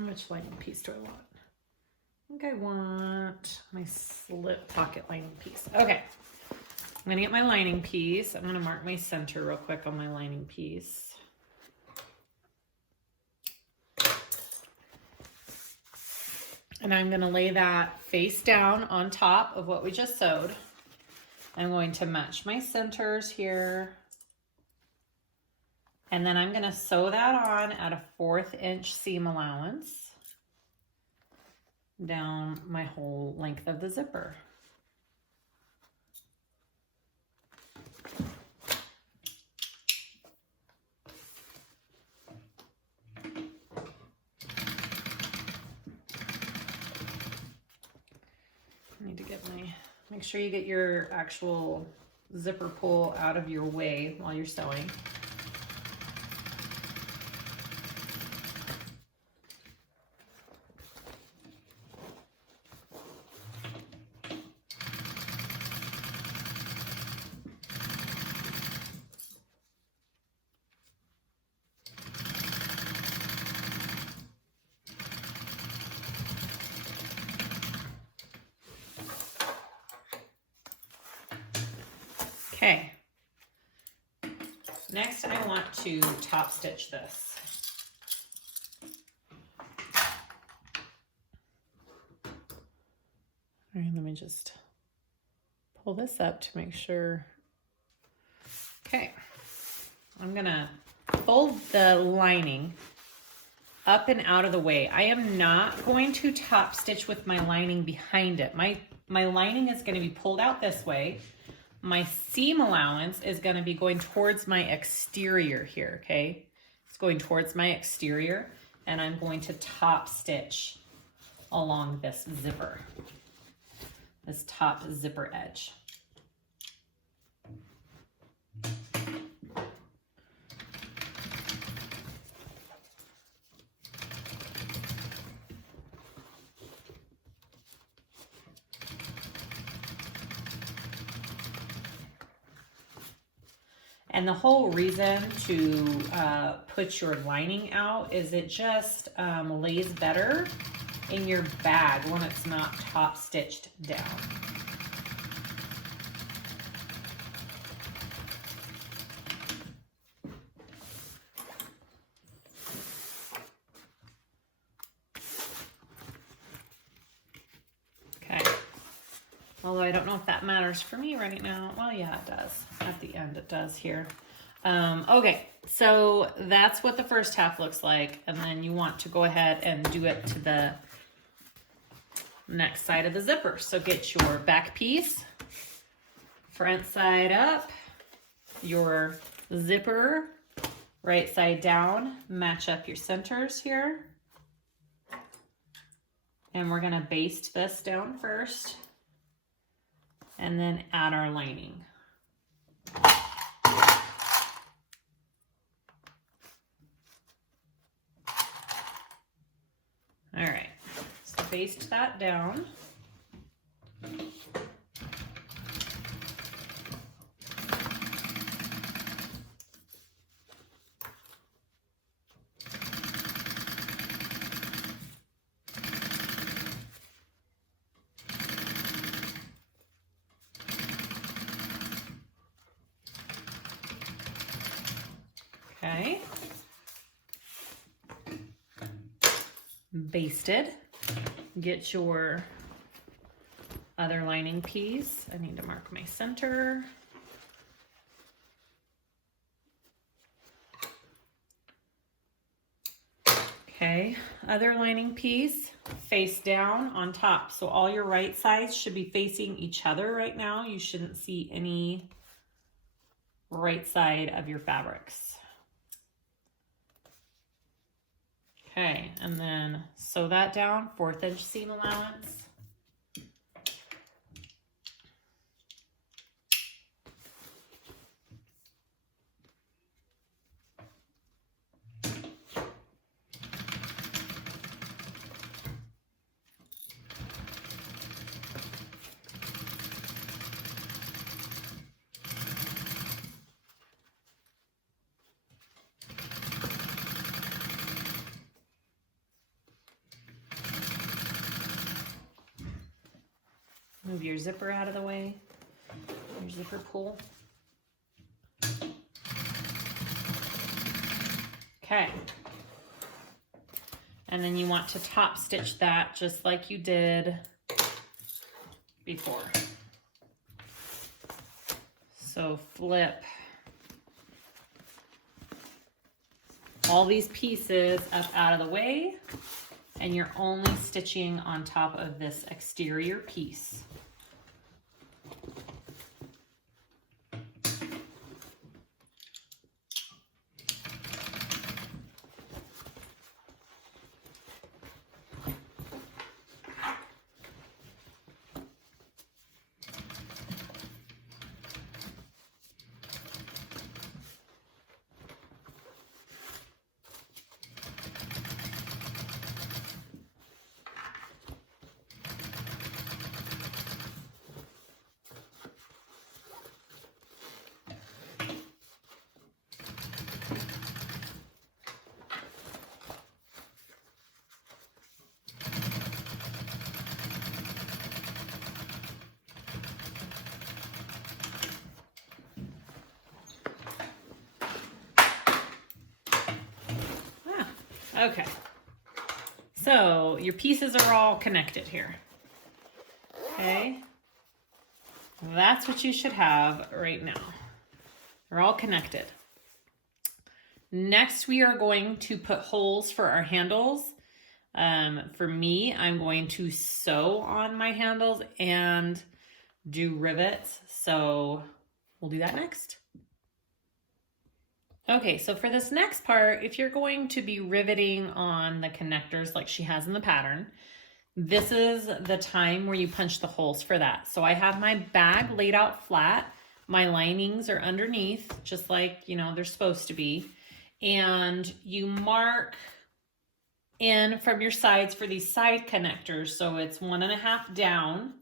Which lining piece do I want? I think I want my slip pocket lining piece. Okay, I'm gonna get my lining piece. I'm gonna mark my center real quick on my lining piece. And I'm gonna lay that face down on top of what we just sewed. I'm going to match my centers here. And then I'm gonna sew that on at a 1/4 inch seam allowance down my whole length of the zipper. I need to get make sure you get your actual zipper pull out of your way while you're sewing. Okay, next I want to top stitch this. All right, let me just pull this up to make sure. Okay, I'm gonna fold the lining up and out of the way. I am not going to top stitch with my lining behind it. My lining is gonna be pulled out this way. My seam allowance is going to be going towards my exterior here, okay? It's going towards my exterior, and I'm going to top stitch along this zipper, this top zipper edge. And the whole reason to put your lining out is it just lays better in your bag when it's not top stitched down. Okay. Although I don't know if that matters for me right now. Well, yeah, it does. At the end, it does here. Okay, so that's what the first half looks like. And then you want to go ahead and do it to the next side of the zipper. So get your back piece, front side up, your zipper, right side down, match up your centers here. And we're gonna baste this down first and then add our lining. All right, so baste that down. Okay. Basted. Get your other lining piece. I need to mark my center. Okay, other lining piece, face down on top. So all your right sides should be facing each other right now. You shouldn't see any right side of your fabrics. Okay, and then sew that down, 1/4 inch seam allowance. Move your zipper out of the way, your zipper pull. Okay. And then you want to top stitch that just like you did before. So flip all these pieces up out of the way, and you're only stitching on top of this exterior piece. Okay, so your pieces are all connected here. Okay, that's what you should have right now. They're all connected. Next, we are going to put holes for our handles. For me, I'm going to sew on my handles and do rivets. So we'll do that next. Okay, so for this next part, if you're going to be riveting on the connectors like she has in the pattern, this is the time where you punch the holes for that. So I have my bag laid out flat. My linings are underneath, just like, you know, they're supposed to be. And you mark in from your sides for these side connectors. So it's 1.5 down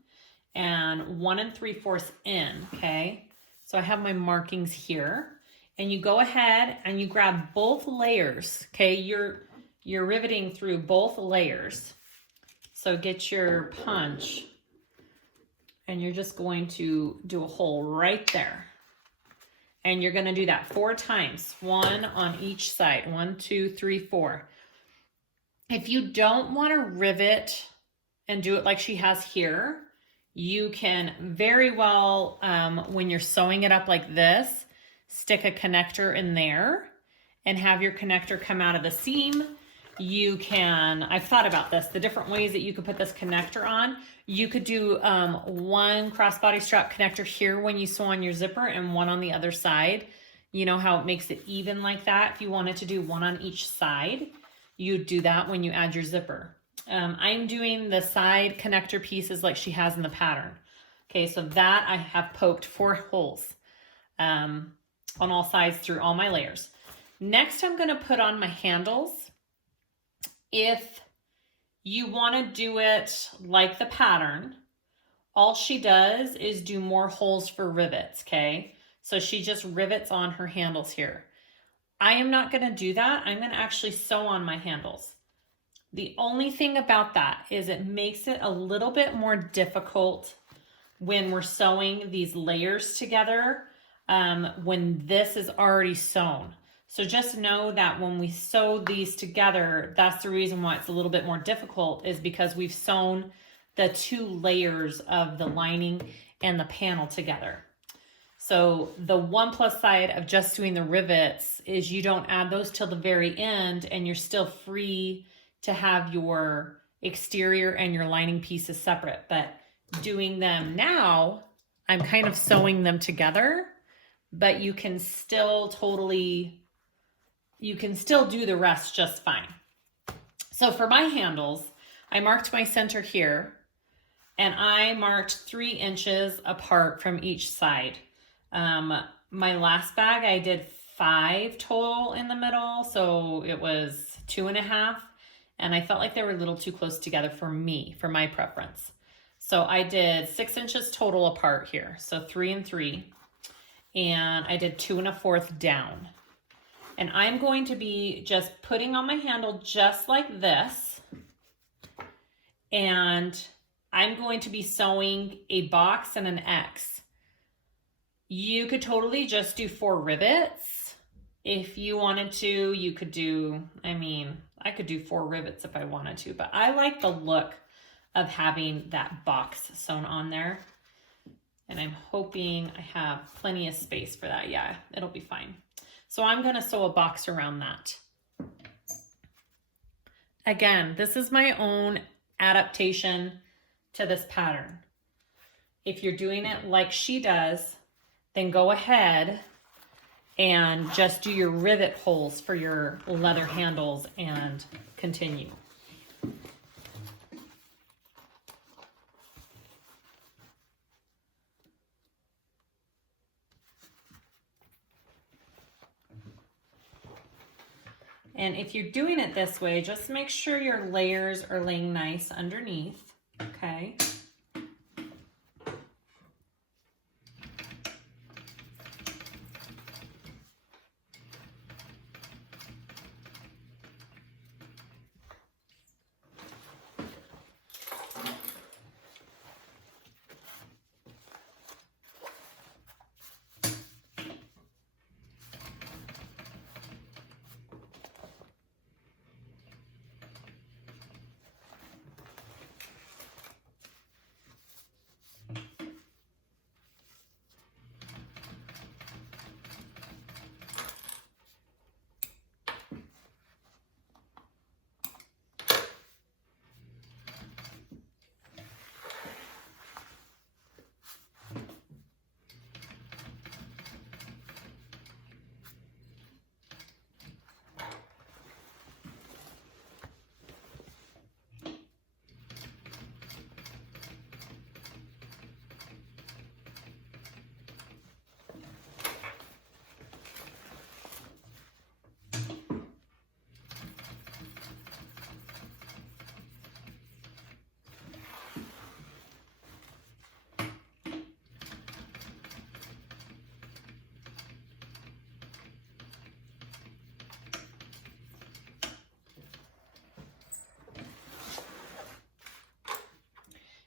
and 1 3/4 in, okay? So I have my markings here. And you go ahead and you grab both layers, okay? You're riveting through both layers. So get your punch and you're just going to do a hole right there. And you're gonna do that 4 times, 1 on each side, 1, 2, 3, 4. If you don't wanna rivet and do it like she has here, you can very well, when you're sewing it up like this, stick a connector in there and have your connector come out of the seam. You can, I've thought about this, the different ways that you could put this connector on. You could do 1 crossbody strap connector here when you sew on your zipper and 1 on the other side. You know how it makes it even like that? If you wanted to do 1 on each side, you'd do that when you add your zipper. I'm doing the side connector pieces like she has in the pattern. Okay, so that I have poked 4 holes. On all sides through all my layers. Next, I'm gonna put on my handles. If you wanna do it like the pattern, all she does is do more holes for rivets, okay? So she just rivets on her handles here. I am not gonna do that. I'm gonna actually sew on my handles. The only thing about that is it makes it a little bit more difficult when we're sewing these layers together when this is already sewn. So just know that when we sew these together, that's the reason why it's a little bit more difficult, is because we've sewn the 2 layers of the lining and the panel together. So the 1+ side of just doing the rivets is you don't add those till the very end, and you're still free to have your exterior and your lining pieces separate. But doing them now, I'm kind of sewing them together, but you can still do the rest just fine. So for my handles, I marked my center here, and I marked 3 inches apart from each side. My last bag, I did 5 total in the middle, so it was 2.5, and I felt like they were a little too close together for me, for my preference. So I did 6 inches total apart here, so 3 and 3. And I did 2 1/4 down. And I'm going to be just putting on my handle just like this and I'm going to be sewing a box and an X. You could totally just do 4 rivets. If you wanted to, you could do, I mean, I could do 4 rivets if I wanted to, but I like the look of having that box sewn on there. And I'm hoping I have plenty of space for that. Yeah, it'll be fine. So I'm gonna sew a box around that. Again, this is my own adaptation to this pattern. If you're doing it like she does, then go ahead and just do your rivet holes for your leather handles and continue. And if you're doing it this way, just make sure your layers are laying nice underneath, okay?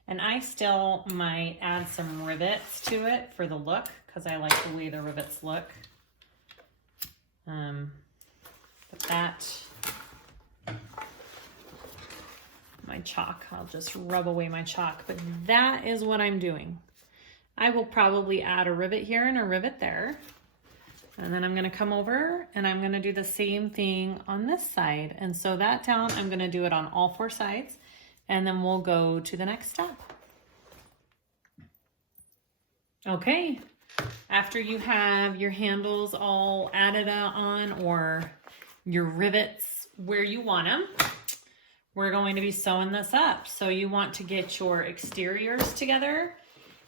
And I still might add some rivets to it for the look, because I like the way the rivets look. But that, my chalk, I'll just rub away my chalk, but that is what I'm doing. I will probably add a rivet here and a rivet there. And then I'm gonna come over and I'm gonna do the same thing on this side. And sew that down. I'm gonna do it on all 4 sides. And then we'll go to the next step. Okay, after you have your handles all added on or your rivets where you want them, we're going to be sewing this up. So you want to get your exteriors together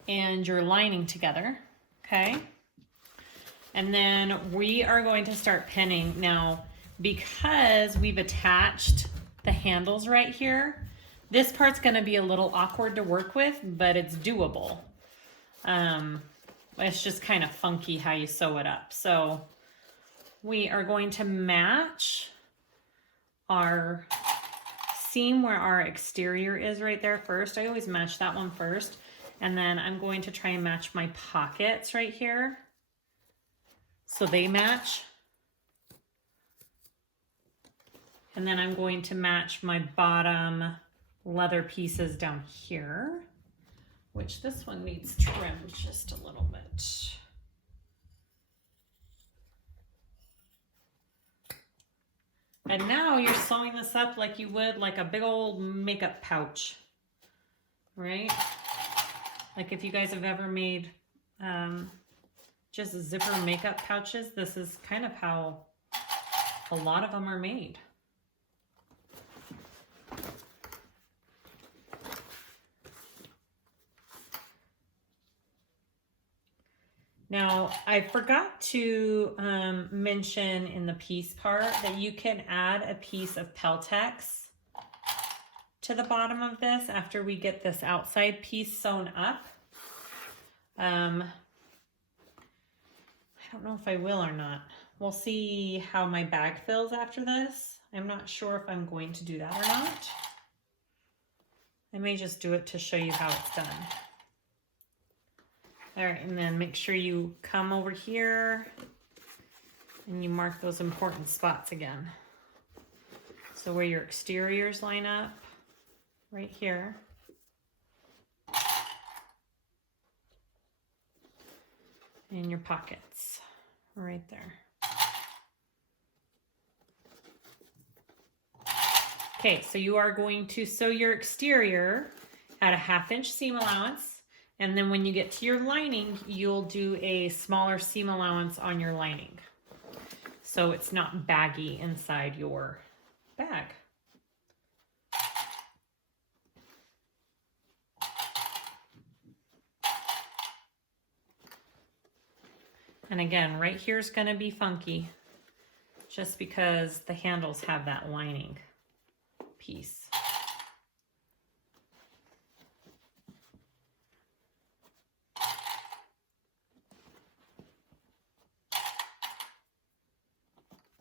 and your lining together, okay? And then we are going to start pinning. Now, because we've attached the handles right here, this part's gonna be a little awkward to work with, but it's doable. It's just kind of funky how you sew it up. So we are going to match our seam where our exterior is right there first. I always match that one first. And then I'm going to try and match my pockets right here, so they match. And then I'm going to match my bottom leather pieces down here, which this one needs trimmed just a little bit. And now you're sewing this up like you would like a big old makeup pouch, right? Like if you guys have ever made just zipper makeup pouches, this is kind of how a lot of them are made. Now, I forgot to mention in the piece part that you can add a piece of Peltex to the bottom of this after we get this outside piece sewn up. I don't know if I will or not. We'll see how my bag fills after this. I'm not sure if I'm going to do that or not. I may just do it to show you how it's done. All right, and then make sure you come over here and you mark those important spots again. So where your exteriors line up, right here. And your pockets, right there. Okay, so you are going to sew your exterior at a 1/2 inch seam allowance, and then when you get to your lining, you'll do a smaller seam allowance on your lining, so it's not baggy inside your bag. And again, right here is going to be funky just because the handles have that lining piece.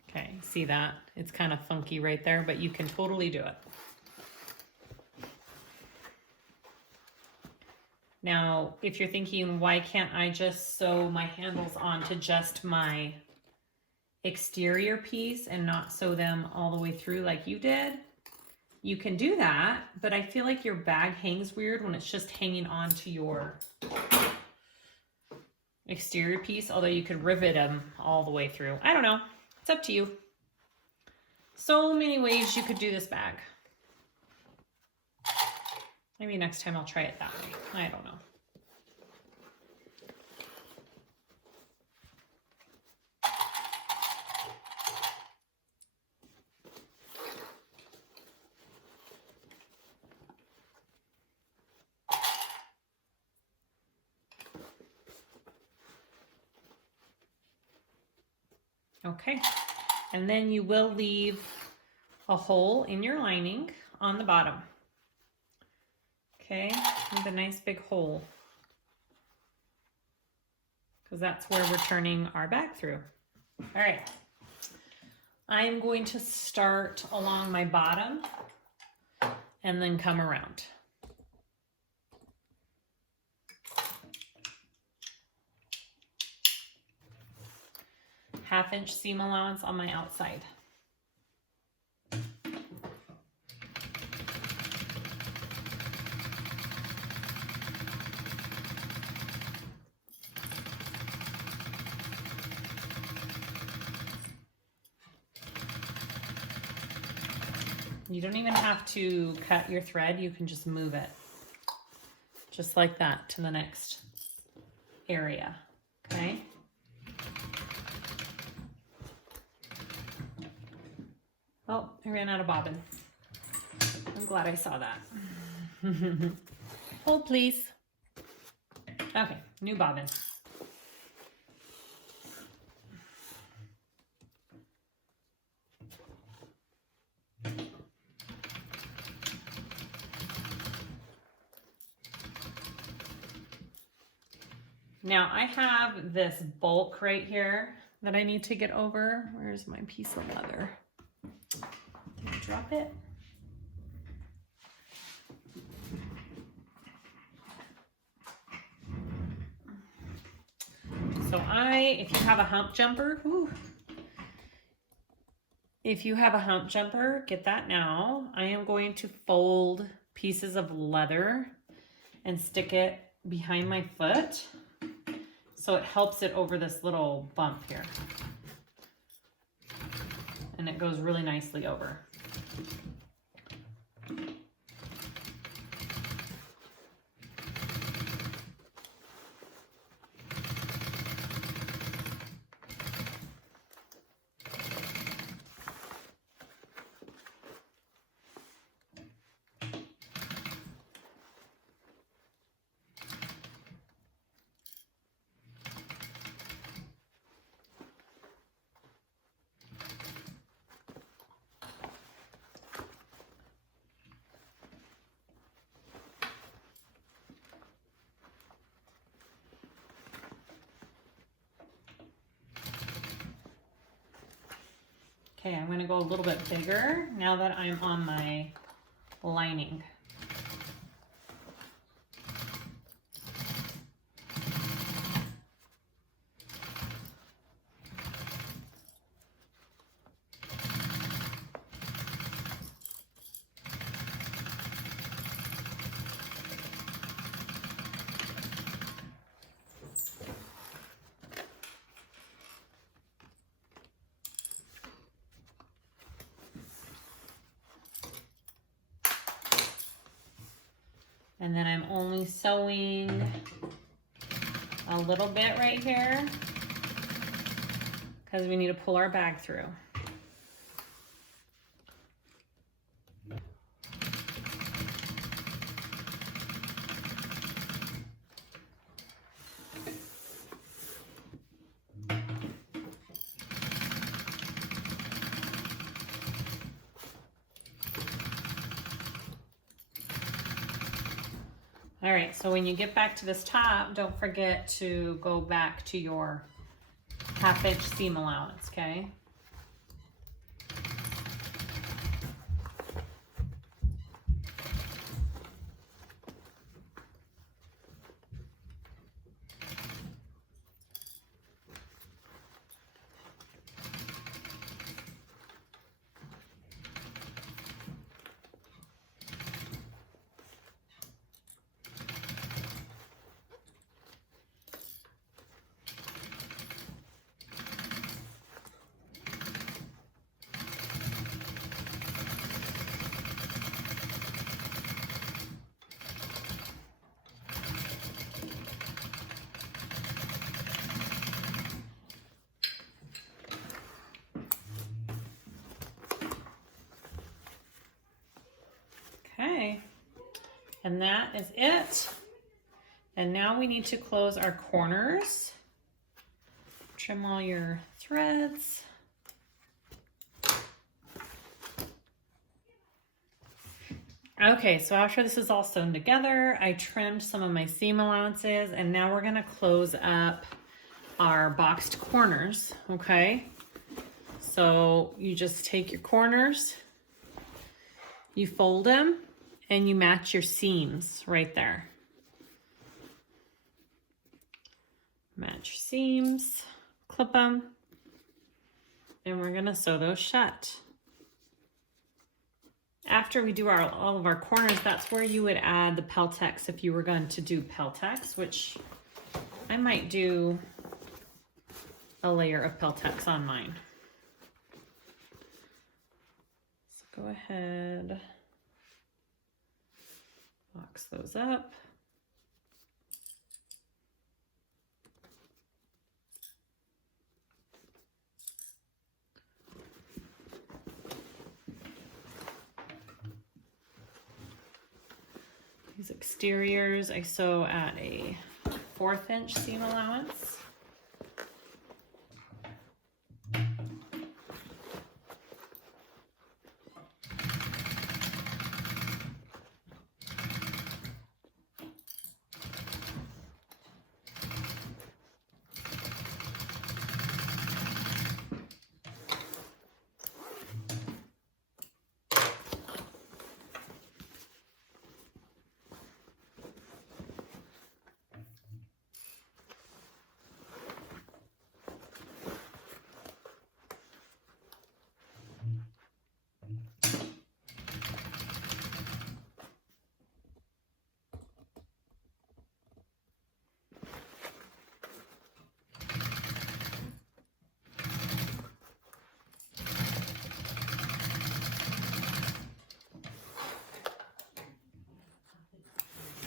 Okay, see that? It's kind of funky right there, but you can totally do it. Now, if you're thinking, why can't I just sew my handles onto just my exterior piece and not sew them all the way through like you did? You can do that, but I feel like your bag hangs weird when it's just hanging onto your exterior piece, although you could rivet them all the way through. I don't know. It's up to you. So many ways you could do this bag. Maybe next time I'll try it that way. I don't know. Okay, and then you will leave a hole in your lining on the bottom. Okay, leave a nice big hole, because that's where we're turning our bag through. All right, I am going to start along my bottom and then come around. Half inch seam allowance on my outside. You don't even have to cut your thread, you can just move it. Just like that to the next area, okay? Oh, I ran out of bobbin. I'm glad I saw that. Hold, please. Okay, new bobbin. Now I have this bulk right here that I need to get over. Where's my piece of leather? Can I drop it? So if you have a hump jumper, if you have a hump jumper, get that now. I am going to fold pieces of leather and stick it behind my foot, so it helps it over this little bump here. And it goes really nicely over. Okay, I'm gonna go a little bit bigger now that I'm on my lining. And then I'm only sewing a little bit right here because we need to pull our bag through. All right, so when you get back to this top, don't forget to go back to your 1/2 inch seam allowance, okay? Okay, and that is it. And now we need to close our corners. Trim all your threads. Okay, so after this is all sewn together, I trimmed some of my seam allowances, and now we're gonna close up our boxed corners, okay? So you just take your corners, you fold them, and you match your seams right there. Match your seams, clip them, and we're gonna sew those shut. After we do all of our corners, that's where you would add the Peltex if you were going to do Peltex, which I might do a layer of Peltex on mine. So go ahead, box those up. These exteriors I sew at a 1/4 inch seam allowance.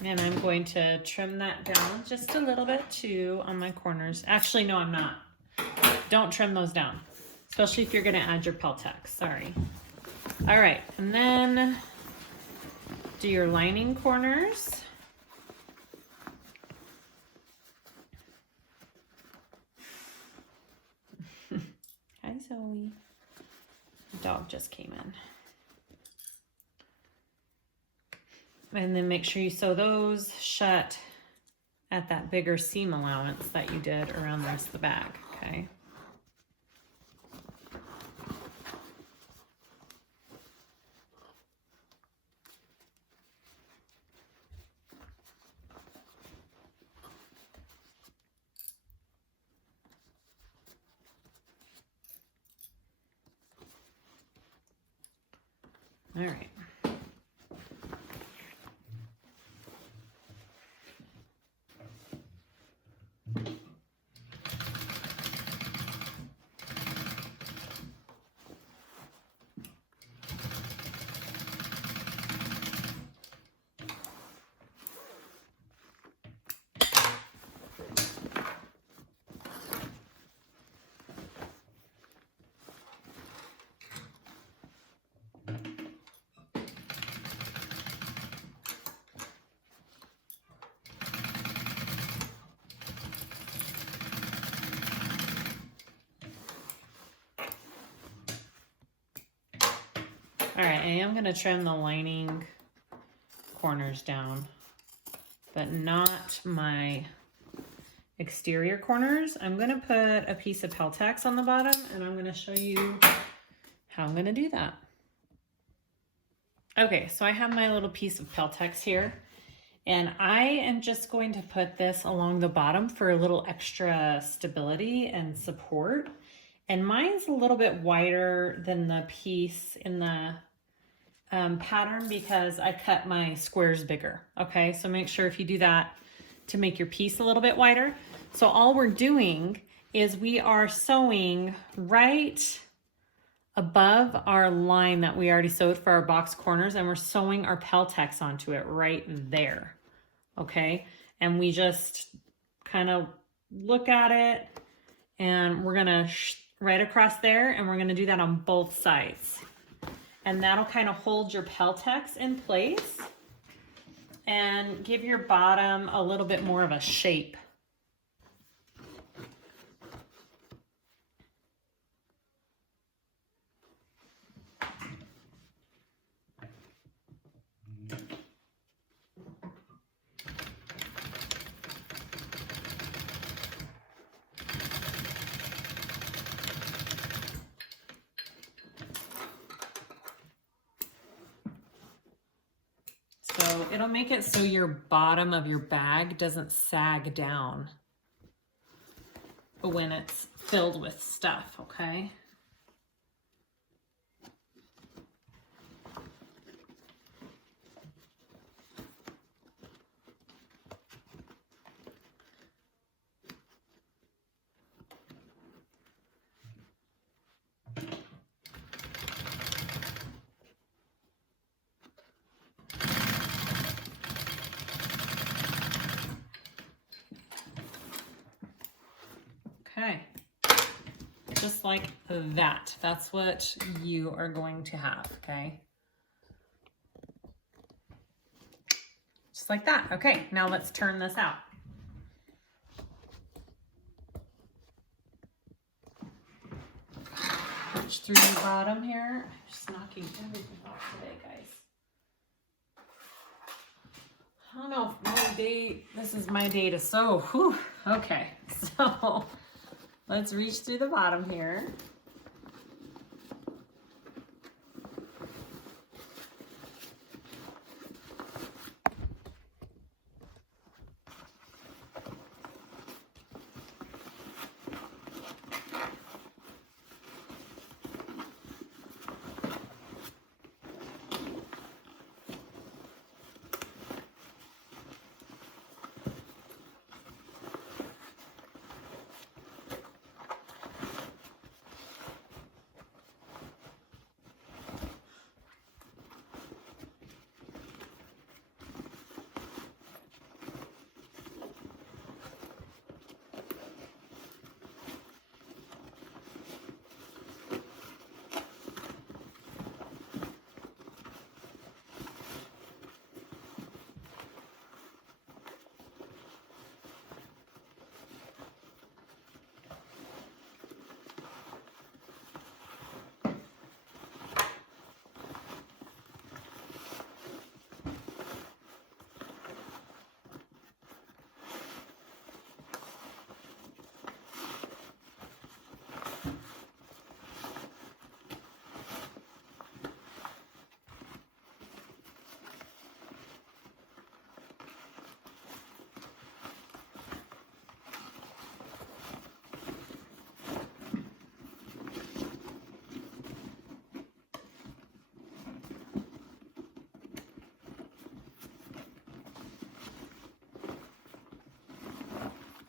And I'm going to trim that down just a little bit too on my corners. Actually, no, I'm not. Don't trim those down, especially if you're gonna add your Peltex, sorry. All right, and then do your lining corners. Hi, Zoe. The dog just came in. And then make sure you sew those shut at that bigger seam allowance that you did around the rest of the bag, okay? All right. All right, I am gonna trim the lining corners down, but not my exterior corners. I'm gonna put a piece of Peltex on the bottom, and I'm gonna show you how I'm gonna do that. Okay, so I have my little piece of Peltex here, and I am just going to put this along the bottom for a little extra stability and support. And mine's a little bit wider than the piece in the pattern because I cut my squares bigger. Okay, so make sure if you do that to make your piece a little bit wider. So all we're doing is we are sewing right above our line that we already sewed for our box corners, and we're sewing our Peltex onto it right there. Okay, and we just kind of look at it, and we're gonna right across there, and we're gonna do that on both sides. And that'll kind of hold your Peltex in place and give your bottom a little bit more of a shape. So it'll make it so your bottom of your bag doesn't sag down when it's filled with stuff, okay? Okay, just like that. That's what you are going to have, okay? Just like that. Okay, now let's turn this out. Punch through the bottom here. I'm just knocking everything off today, guys. I don't know if this is my day to sew. Whew. Okay, so let's reach through the bottom here.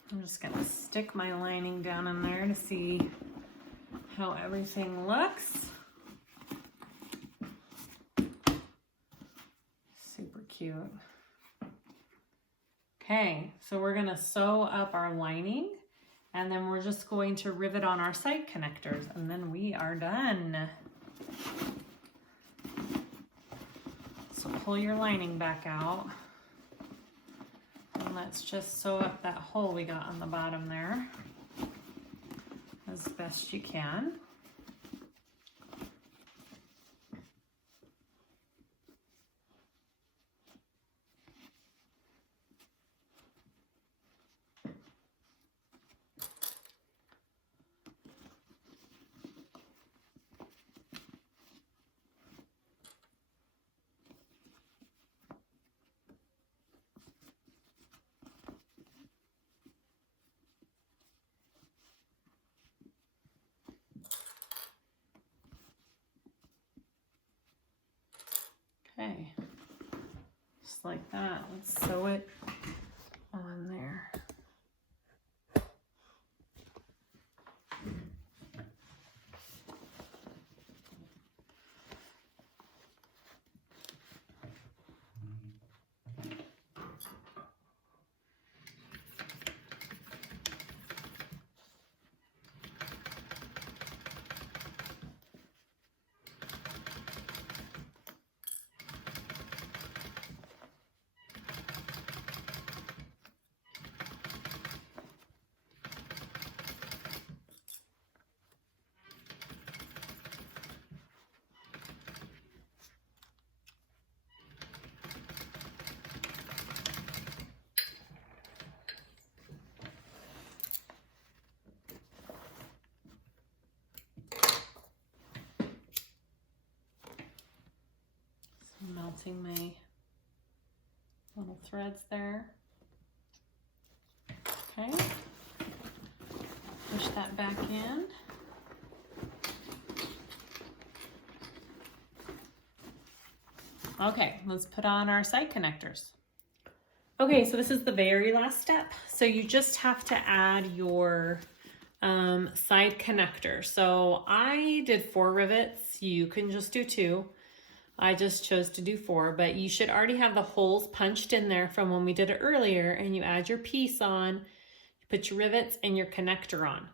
I'm just gonna stick my lining down in there to see how everything looks. Super cute. Okay, so we're gonna sew up our lining, and then we're just going to rivet on our side connectors, and then we are done. So pull your lining back out. And let's just sew up that hole we got on the bottom there as best you can. like that. Let's sew it on there. Melting my little threads there. Okay, push that back in. Okay, let's put on our side connectors. Okay, so this is the very last step. So you just have to add your side connector. So I did 4 rivets. You can just do 2. I just chose to do 4, but you should already have the holes punched in there from when we did it earlier, and you add your piece on, you put your rivets and your connector on.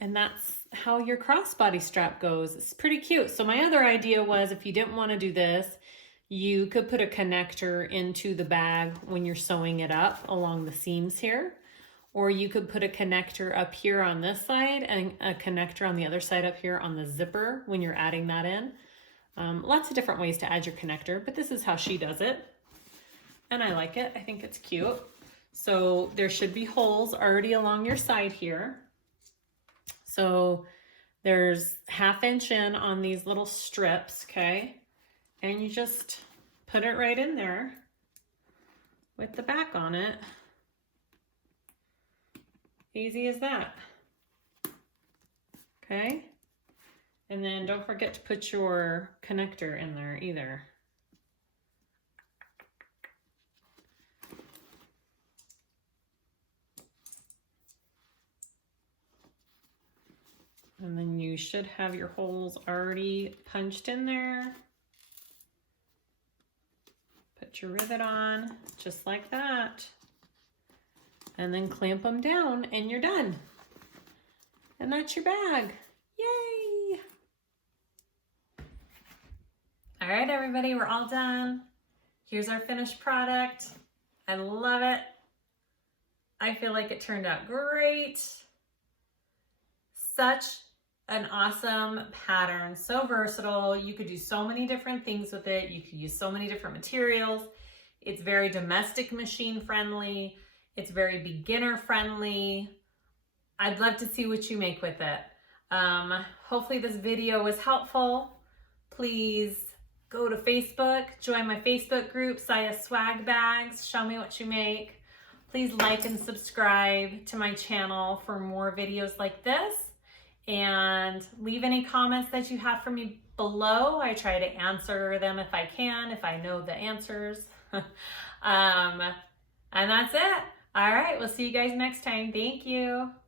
And that's how your crossbody strap goes. It's pretty cute. So my other idea was, if you didn't want to do this, you could put a connector into the bag when you're sewing it up along the seams here, or you could put a connector up here on this side and a connector on the other side up here on the zipper when you're adding that in. Lots of different ways to add your connector, but this is how she does it. And I like it. I think it's cute. So there should be holes already along your side here. So there's 1/2 inch in on these little strips, okay? And you just put it right in there with the back on it. Easy as that. Okay? And then don't forget to put your connector in there either. And then you should have your holes already punched in there. Put your rivet on, just like that. And then clamp them down and you're done. And that's your bag. Yay! All right, everybody, we're all done. Here's our finished product. I love it. I feel like it turned out great. Such an awesome pattern, so versatile. You could do so many different things with it. You could use so many different materials. It's very domestic machine friendly. It's very beginner friendly. I'd love to see what you make with it. Hopefully this video was helpful. Please go to Facebook, join my Facebook group, siahswagbags, show me what you make. Please like and subscribe to my channel for more videos like this. And leave any comments that you have for me below. I try to answer them if I can, if I know the answers. And that's it. All right, we'll see you guys next time. Thank you.